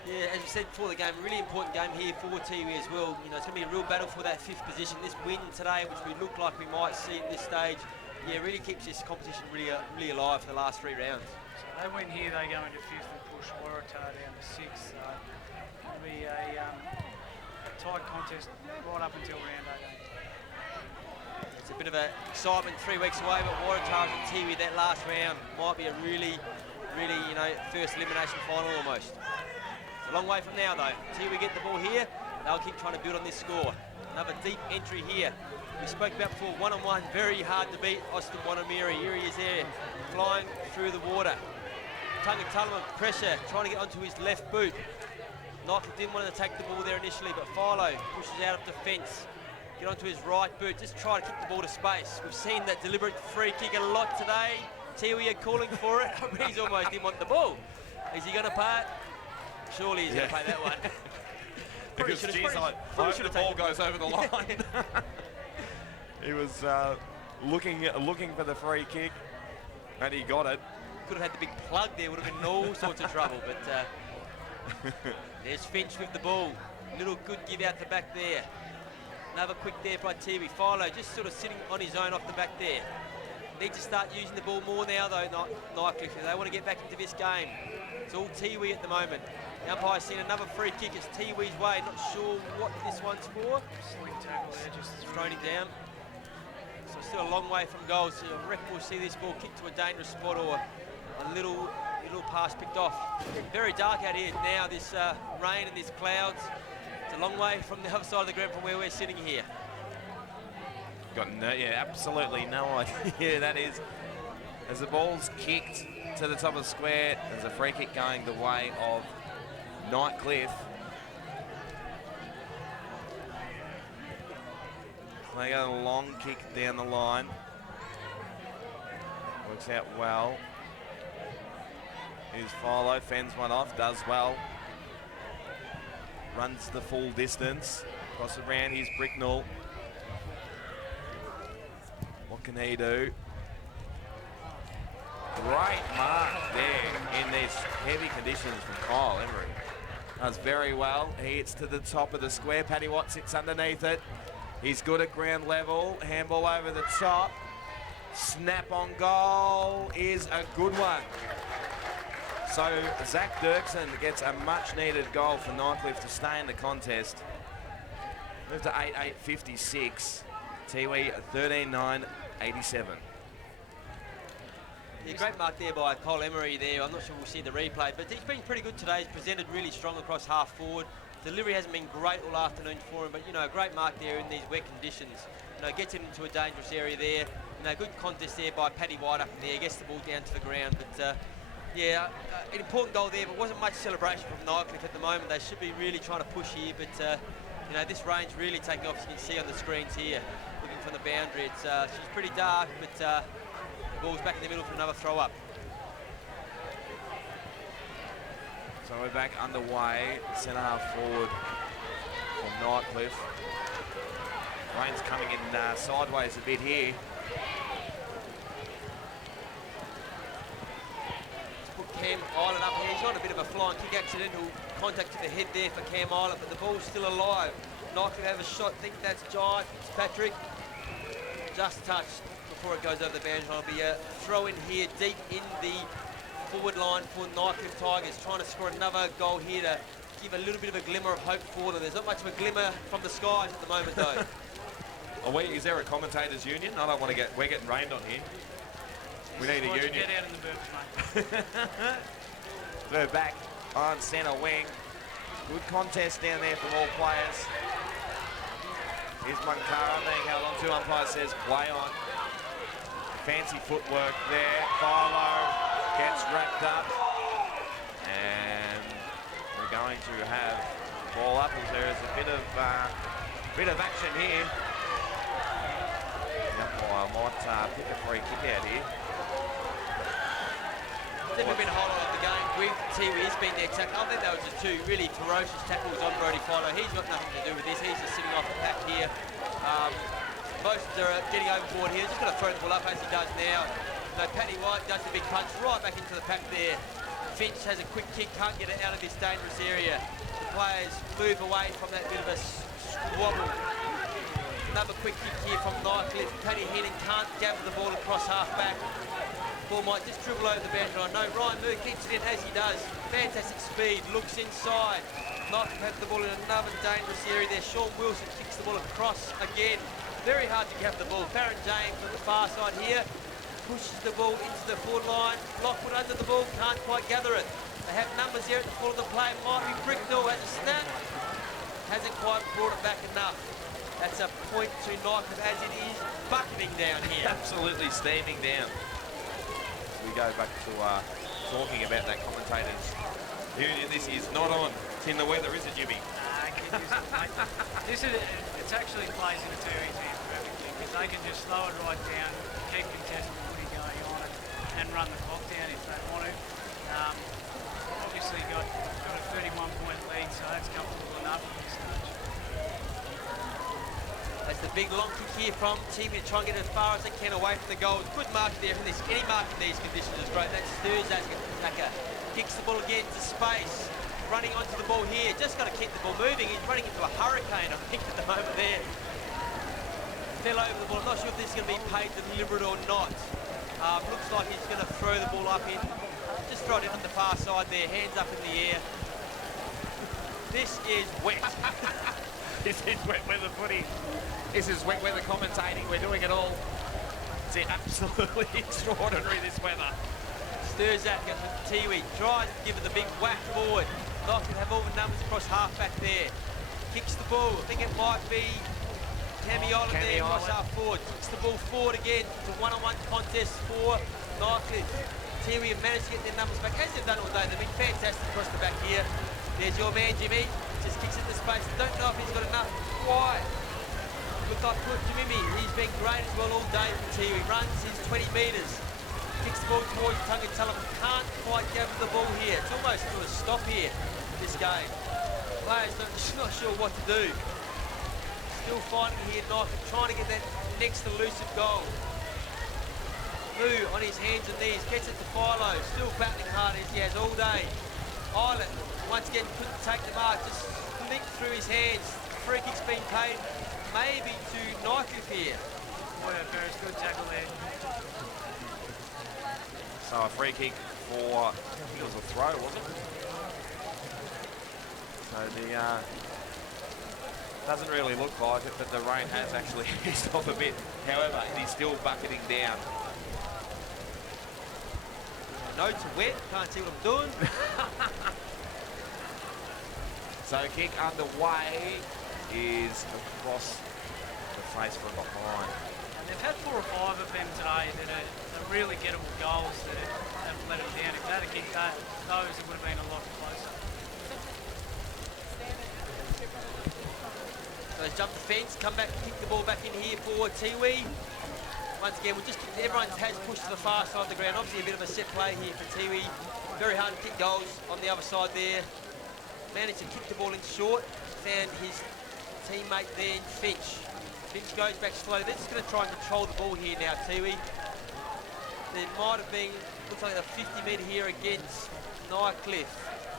Yeah, as you said before the game, a really important game here for Tiwi as well. You know, it's going to be a real battle for that 5th position. This win today, which we look like we might see at this stage, yeah, really keeps this competition really alive for the last 3 rounds. So they win here, they go into 5th and push Waratah down to 6th. So it'll be a tight contest right up until round 18. It's a bit of an excitement 3 weeks away, but Waratah and Tiwi, that last round might be a really, you know, first elimination final almost. It's a long way from now though. Tiwi get the ball here, they'll keep trying to build on this score. Another deep entry here. We spoke about before, one-on-one, very hard to beat. Austin Wanamiri, here he is there, flying through the water. Tungatulum pressure, trying to get onto his left boot. Nightcliff didn't want to take the ball there initially, but Philo pushes out of defence. Get onto his right boot, just try to kick the ball to space. We've seen that deliberate free kick a lot today. Tiwi are calling for it. I mean, he's almost didn't want the ball. Is he going to pay it? Surely he's going to pay that one. Because geez, I hope the ball goes over the line. He was looking for the free kick, and he got it. Could have had the big plug there, would have been in all sorts of trouble, but there's Finch with the ball. Little good give out the back there. Another quick there by Tiwi. Philo just sort of sitting on his own off the back there. Need to start using the ball more now though, Nightcliff, if they want to get back into this game. It's all Tiwi at the moment. The umpire's seen another free kick. It's Tiwi's way. Not sure what this one's for. Slick tackle there, just Thrown him down. So still a long way from goal. So I reckon we'll see this ball kicked to a dangerous spot or a little pass picked off. Very dark out here now, this rain and these clouds. It's a long way from the other side of the ground from where we're sitting here. Got no, yeah, absolutely no idea that is. As the ball's kicked to the top of the square, there's a free kick going the way of Nightcliff. They got a long kick down the line. Works out well. Here's Philo, fends one off, does well. Runs the full distance. Cross around, here's Bricknell. What can he do? Great mark there in these heavy conditions from Kyle Emery. Does very well. He hits to the top of the square. Paddy Watt sits underneath it. He's good at ground level. Handball over the top. Snap on goal is a good one. So Zach Dirksen gets a much needed goal for Nightcliff to stay in the contest. Move to 8-8-56. Tiwi 13-9-87. Yeah, great mark there by Cole Emery there. I'm not sure we'll see the replay, but he's been pretty good today. He's presented really strong across half forward. Delivery hasn't been great all afternoon for him, but you know, a great mark there in these wet conditions. You know, gets it into a dangerous area there. You know, good contest there by Paddy White up in there. Gets the ball down to the ground, but yeah, an important goal there, but wasn't much celebration from Nightcliff at the moment. They should be really trying to push here, but you know, this range really taking off, as you can see on the screens here, looking from the boundary. It's she's pretty dark, but the ball's back in the middle for another throw up. So we're back underway, centre half forward from Nightcliff. Rain's coming in sideways a bit here. Cam Island up here. He's on a bit of a flying kick, accidental contact to the head there for Cam Island, but the ball's still alive. Nightcliff have a shot, think that's Jai Fitzpatrick. Just touched before it goes over the boundary. I'll be a throw in here deep in the forward line for Nightcliff Tigers, trying to score another goal here to give a little bit of a glimmer of hope for them. There's not much of a glimmer from the skies at the moment though. Is there a commentators union? I don't want to we're getting rained on here. We need a union. Get out in the burbs, mate. We're back on centre wing. Good contest down there from all players. Here's Munkara being held on to. Umpire says play on. Fancy footwork there. Philo gets wrapped up. And we're going to have ball up as there is a bit of action here. The umpire might pick a free kick out here. Definitely been a highlight of the game with Tiwi. He's been there tackling. I think that was just two really ferocious tackles on Brody Philo. He's got nothing to do with this. He's just sitting off the pack here. Most are getting overboard here. Just got to throw the ball up as he does now. So Paddy White does the big punch right back into the pack there. Finch has a quick kick, can't get it out of this dangerous area. The players move away from that bit of a squabble. Another quick kick here from Nightcliff. Paddy Heenan can't gather the ball across half back. Ball might just dribble over the boundary. I know Ryan Moore keeps it in as he does. Fantastic speed, looks inside. Nightcliff has the ball in another dangerous area there. Sean Wilson kicks the ball across again. Very hard to gather the ball. Farron James on the far side here pushes the ball into the forward line. Lockwood under the ball, can't quite gather it. They have numbers here at the full of the play. Might be Bricknell has a snap. Hasn't quite brought it back enough. That's a point to Nightcliff as it is bucketing down here. Absolutely steaming down. We go back to talking about that commentators This is not on in the weather, is it, Jimmy? Kid isn't, mate. It's actually plays into Tiwi's hands perfectly because they can just slow it right down, keep contested footy going on it, and run the clock down if they want to. Obviously got a 31-point lead, so that's comfortable enough at this stage. That's the big long kick here from Tiwi to try and get it as far as they can away from the goal. Good mark there from this. Any mark in these conditions is great. That stirs that attacker. Kicks the ball again to space. Running onto the ball here. Just got to keep the ball moving. He's running into a hurricane, I think, at the moment there. Fell over the ball. I'm not sure if this is going to be paid deliberate or not. Looks like he's going to throw the ball up in. Just throw it in on the far side there. Hands up in the air. This is wet. This is wet weather footy. This is wet weather commentating. We're doing it all. It's absolutely extraordinary, this weather. Stirs that from Tiwi. Tries to give it the big whack forward. Not going to have all the numbers across half-back there. Kicks the ball. I think it might be Cammy Island there across half forward. Kicks the ball forward again. It's a one-on-one contest for Nightcliff. Tiwi have managed to get their numbers back, as they've done all day. They've been fantastic across the back here. There's your man, Jimmy. Just kicks into space. Don't know if he's got enough. Why? Looks like Put Jimmy. He's been great as well all day for Tiwi. Runs his 20 metres. Kicks the ball towards Tungatulum. Can't quite gather the ball here. It's almost to a stop here, this game. Players not sure what to do. Still fighting here, Nightcliff, trying to get that next elusive goal. Moo on his hands and knees, gets it to Philo. Still battling hard as he has all day. Island, once again, couldn't take the mark. Just flicked through his hands. Free kick's been paid, maybe to Nightcliff here. Boy, a very good tackle there. So a free kick for, I think it was a throw, wasn't it? So the, doesn't really look like it, but the rain has actually eased off a bit. However, it is still bucketing down. Notes are wet, can't see what I'm doing. So kick underway is across the face from behind. And they've had 4 or 5 of them today that are really gettable goals that have let them down. If they'd have kicked those, it would have been a lot closer. So they jump the fence, come back, kick the ball back in here for Tiwi. Once again, everyone has pushed to the far side of the ground. Obviously a bit of a set play here for Tiwi. Very hard to kick goals on the other side there. Managed to kick the ball in short. Found his teammate there in Finch. Finch goes back slowly. They're just going to try and control the ball here now, Tiwi. There might have been, looks like a 50-metre here against Nightcliff.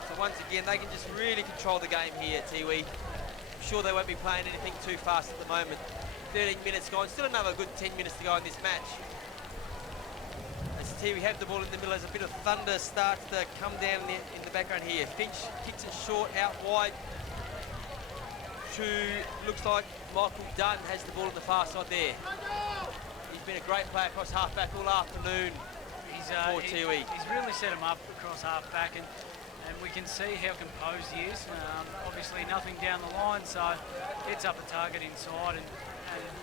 So once again, they can just really control the game here, Tiwi. I'm sure they won't be playing anything too fast at the moment. 13 minutes gone, still another good 10 minutes to go in this match. As Tiwi have the ball in the middle, as a bit of thunder starts to come down in the background here. Finch kicks it short, out wide. Looks like Michael Dunn has the ball on the far side there. He's been a great player across half-back all afternoon for Tiwi. He's really set him up across half-back, and we can see how composed he is. Obviously nothing down the line, so gets up a target inside, and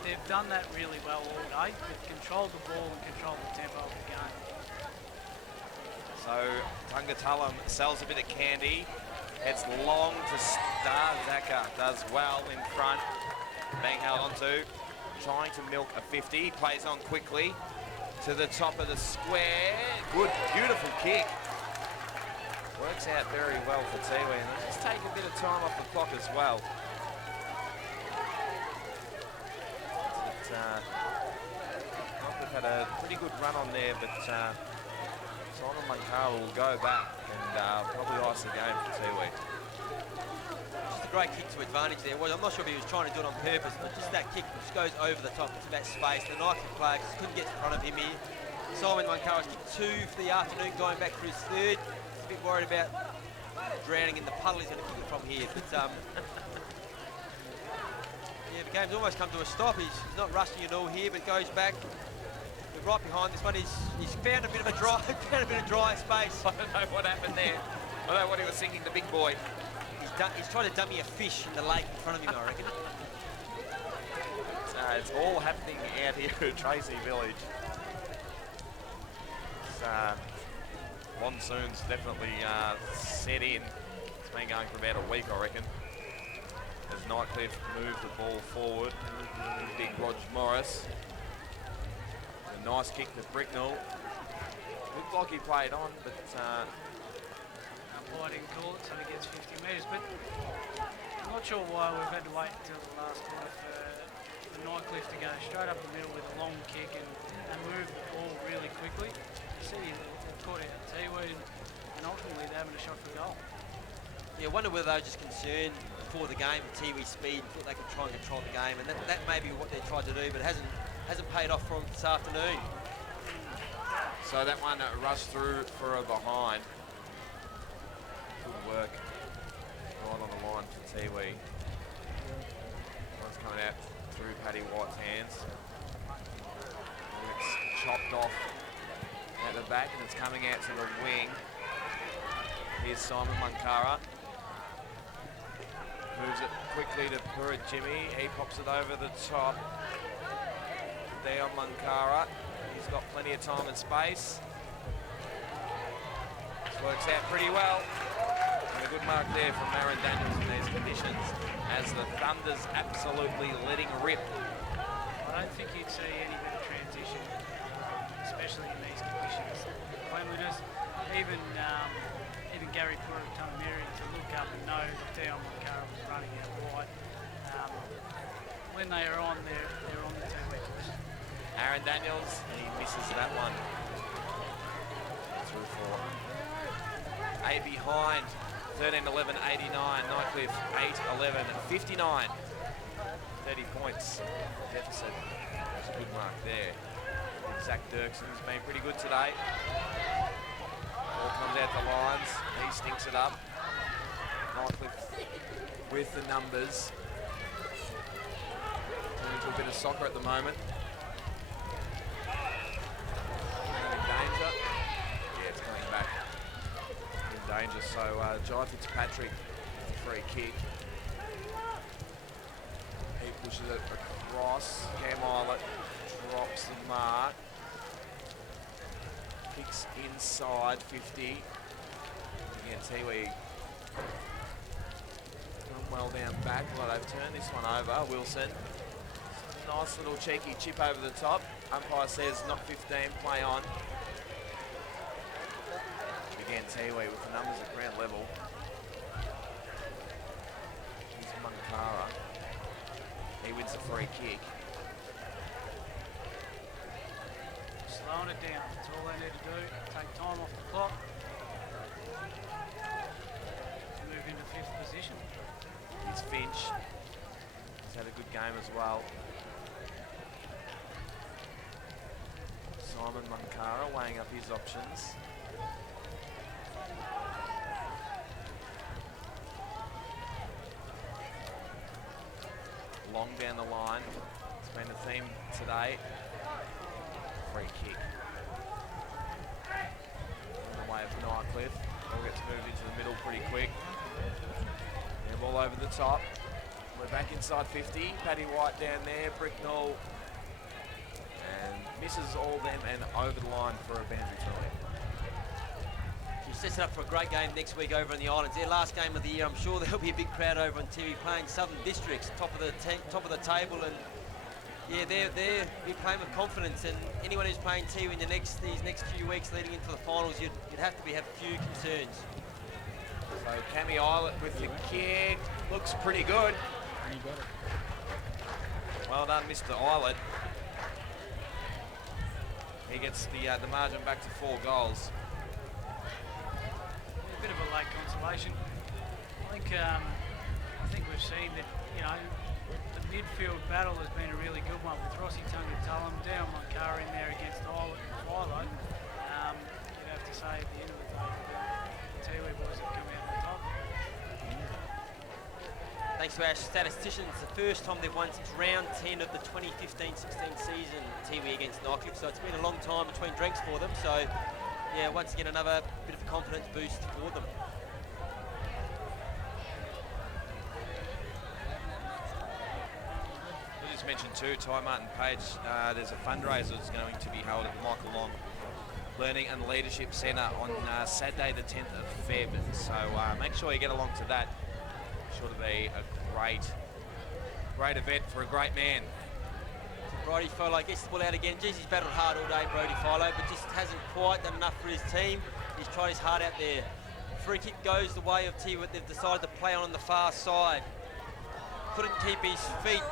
they've done that really well all day. They've controlled the ball and controlled the tempo of the game. So Tungatulum sells a bit of candy. It's long to Star. Zaka does well in front. Being held onto. Trying to milk a 50. Plays on quickly to the top of the square. Good, beautiful kick. Works out very well for Tiwi. And they just take a bit of time off the clock as well. They've had a pretty good run on there, but Simon Mankala will go back and probably ice the game for Tiwi. Just a great kick to advantage there. I'm not sure if he was trying to do it on purpose, but just that kick which goes over the top into that space. The Nightcliff player couldn't get in front of him here. Simon Mankara's kicked 2 for the afternoon, going back for his 3rd. He's a bit worried about drowning in the puddle he's going to kick it from here. But yeah, the game's almost come to a stop. He's not rushing at all here, but goes back. We're right behind this one. He's found a bit of a dry, space. I don't know what happened there. I don't know what he was thinking, the big boy. He's trying to dummy a fish in the lake in front of him, I reckon. It's all happening out here at Tracy Village. monsoon's definitely set in. It's been going for about a week, I reckon. As Nightcliff moved the ball forward, big Rog Morris. A nice kick to Bricknell. Looked like he played on, but Umpire didn't call it, so he gets 50 metres. But I'm not sure why we've had to wait until the last quarter for Nightcliff to go straight up the middle with a long kick and move the ball really quickly. You see, they've caught out Tiwi and ultimately they're having a shot for goal. Yeah, I wonder whether they were just concerned before the game of Tiwi's speed, thought they could try and control the game, and that may be what they tried to do, but it hasn't paid off for them this afternoon. so that one rushed through for a behind. Good work. Right on the line for Tiwi. One's coming out through Paddy White's hands. It's chopped off at the back and it's coming out to the wing. Here's Simon Munkara. Moves it quickly to Pura Jimmy. He pops it over the top. There on Munkara. He's got plenty of time and space. This works out pretty well. And a good mark there from Aaron Daniels in these conditions as the Thunder's absolutely letting rip. I don't think you'd see any better transition, especially in these conditions. Cleanliness, even Gary Pura-Tunamiri to look up and know that Dion Munkara was running out wide. When they are on, they're on the two-week list. Aaron Daniels, and he misses that one. Through four. 8 behind, 13-11, 89. Nightcliff, 8-11, 59. 30 points deficit. That's a good mark there. Zach Dirkson's been pretty good today. Ball comes out the lines. He stinks it up. Nightcliff with the numbers. Turning into a bit of soccer at the moment. In danger. Yeah, it's coming back. In danger. So Jai Fitzpatrick, free kick. He pushes it across. Cam Islet drops the mark. Kicks inside 50. Again, Tiwi done well down back. Well, they've turned this one over. Wilson. Nice little cheeky chip over the top. Umpire says not 15, play on. Again, Tiwi with the numbers at ground level. Here's Munkara. He wins the free kick. Slowing it down, that's all they need to do. Take time off the clock. Move into fifth position. Here's Finch. He's had a good game as well. Simon Munkara weighing up his options. Long down the line. It's been the theme today. Free kick. On the way of Nightcliff. Ball gets moved into the middle pretty quick. Yeah, ball over the top. We're back inside 50. Paddy White down there. Bricknell. And misses all them and over the line for a boundary try. He sets it up for a great game next week over in the Islands. Their last game of the year. I'm sure there'll be a big crowd over on Tiwi playing Southern Districts, top of the table, and yeah, they're playing with confidence. And anyone who's playing Tiwi in these next few weeks leading into the finals, you'd have to have a few concerns. So Cammy Islet with the kick. Looks pretty good. Any better. Well done, Mr. Islet. He gets the margin back to 4 goals. A bit of a late consolation. I think we've seen that, you know, the midfield battle has been a really good one with Rossi Tungatulum, Dion Munkara in there against Islet and Philo. You'd have to say at the end of the day, the Tiwi boys have come out on top. Thanks to our statisticians, it's the first time they've won since round 10 of the 2015-16 season, Tiwi against Nightcliff. So it's been a long time between drinks for them. So yeah, once again, another bit of a confidence boost for them. I just mentioned too, Ty Martin Page, there's a fundraiser that's going to be held at Michael Long Learning and Leadership Centre on Saturday the 10th of Feb. So make sure you get along to that. Sure to be a great event for a great man. Brody Folo gets the ball out again. Geez, he's battled hard all day, Brody Folo, but just hasn't quite done enough for his team. He's tried his heart out there. Free kick goes the way of Tiwi. They've decided to play on the far side. Couldn't keep his feet,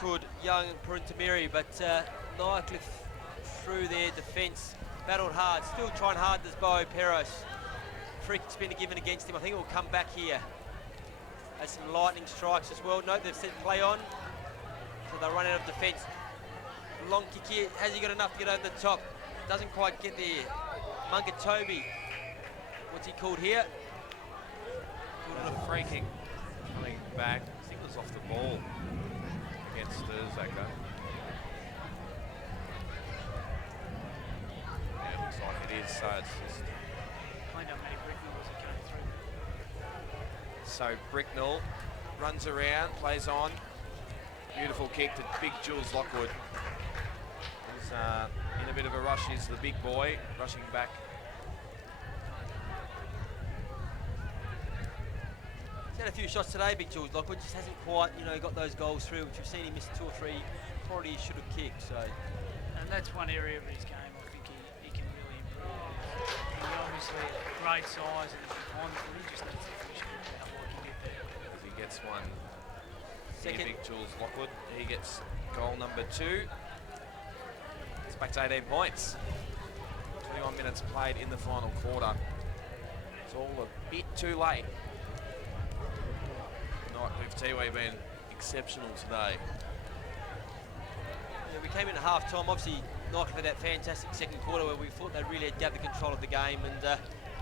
could young Purintamiri, but Nightcliff through their defence. Battled hard, still trying hard as Bo Peros. Free kick's been given against him. I think it will come back here. Has some lightning strikes as well. Note they've said play on, so they'll run out of defence. Long kick here. Has he got enough to get over the top? Doesn't quite get there. Mungatobi. What's he called here? A free kick coming back. I think it was off the ball against Zaka. Yeah, it looks like it is. So it's just. Cleaned up Matty Bricknell as it came through. So Bricknell runs around, plays on. Beautiful kick to big Jules Lockwood. He's in a bit of a rush. He's the big boy rushing back. He's had a few shots today, big Jules Lockwood. Just hasn't quite, got those goals through, which we've seen him miss 2 or 3. Probably he should have kicked. So. And that's one area of his game I think he can really improve. He's obviously great size and on foot. He just needs to finish out what he did there. As he gets one. Second. Big Jules Lockwood. He gets goal number 2. It's back to 18 points. 21 minutes played in the final quarter. It's all a bit too late. Nightcliff Tiwi been exceptional today. Yeah, we came in at half-time. Obviously, Nightcliff had that fantastic second quarter where we thought they really had gathered control of the game. And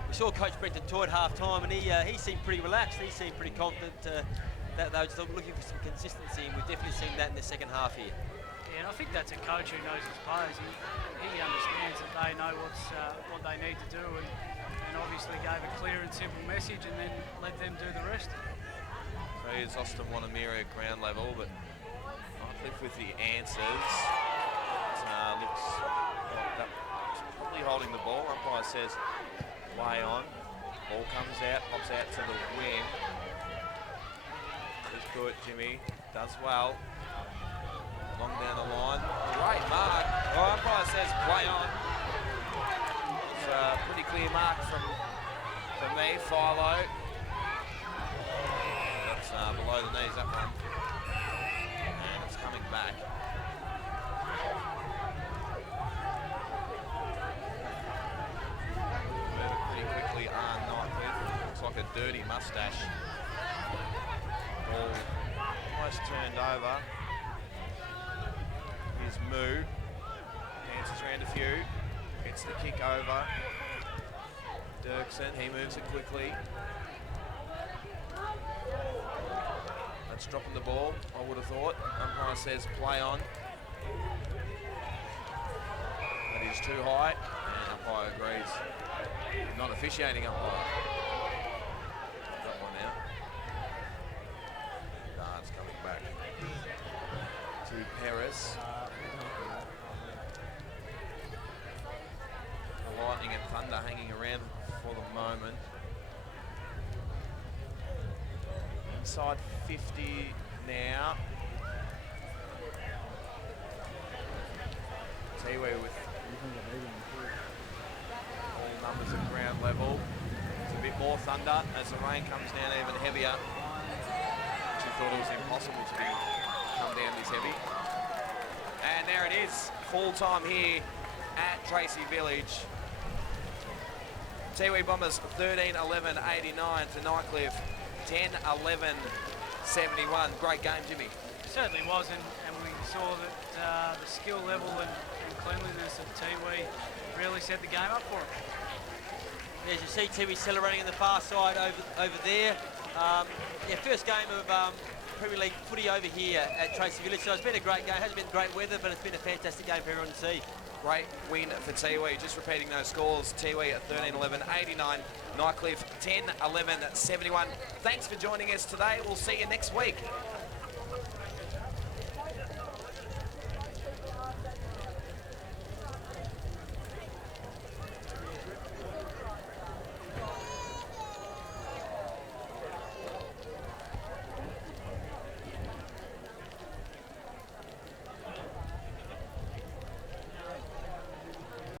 we saw Coach Brenton Toy at half-time, and he seemed pretty relaxed. He seemed pretty confident that they were still looking for some consistency, and we've definitely seen that in the second half here. Yeah, and I think that's a coach who knows his players. He understands that they know what they need to do, and obviously gave a clear and simple message, and then let them do the rest. So here's Austin Wanamiri at ground level, but Nightcliff with the answers. It looks locked up. He's probably holding the ball. Umpire says play on. Ball comes out, pops out to the wing. Just good, Jimmy. Does well. Long down the line. Great mark. Oh, umpire says play on. It's a pretty clear mark from me, Philo. That's below the knees, that one. And it's coming back. Move it pretty quickly on Nightcliff. Looks like a dirty mustache. Ball almost turned over. Here's Moo. Dances around a few. Gets the kick over. Dirksen, he moves it quickly. That's dropping the ball, I would have thought. Umpire says play on. That is too high, and umpire agrees. Not officiating umpire. Got one out. It's coming back to Perez. The Lightning and Thunder hanging around for the moment. Inside 50 now. Tiwi with all numbers at ground level. It's a bit more thunder as the rain comes down even heavier. She thought it was impossible to come down this heavy. And there it is, full time here at Tracy Village. Tiwi Bombers 13-11-89 to Nightcliff 10-11-71. Great game, Jimmy. It certainly was, and we saw that the skill level and cleanliness of Tiwi really set the game up for them. As you see, Tiwi celebrating on the far side over there. First game of Premier League footy over here at Tracy Village. So it's been a great game. It hasn't been great weather, but it's been a fantastic game for everyone to see. Great win for Tiwi. Just repeating those scores. Tiwi at 13-11-89. Nightcliff 10-11-71. Thanks for joining us today. We'll see you next week.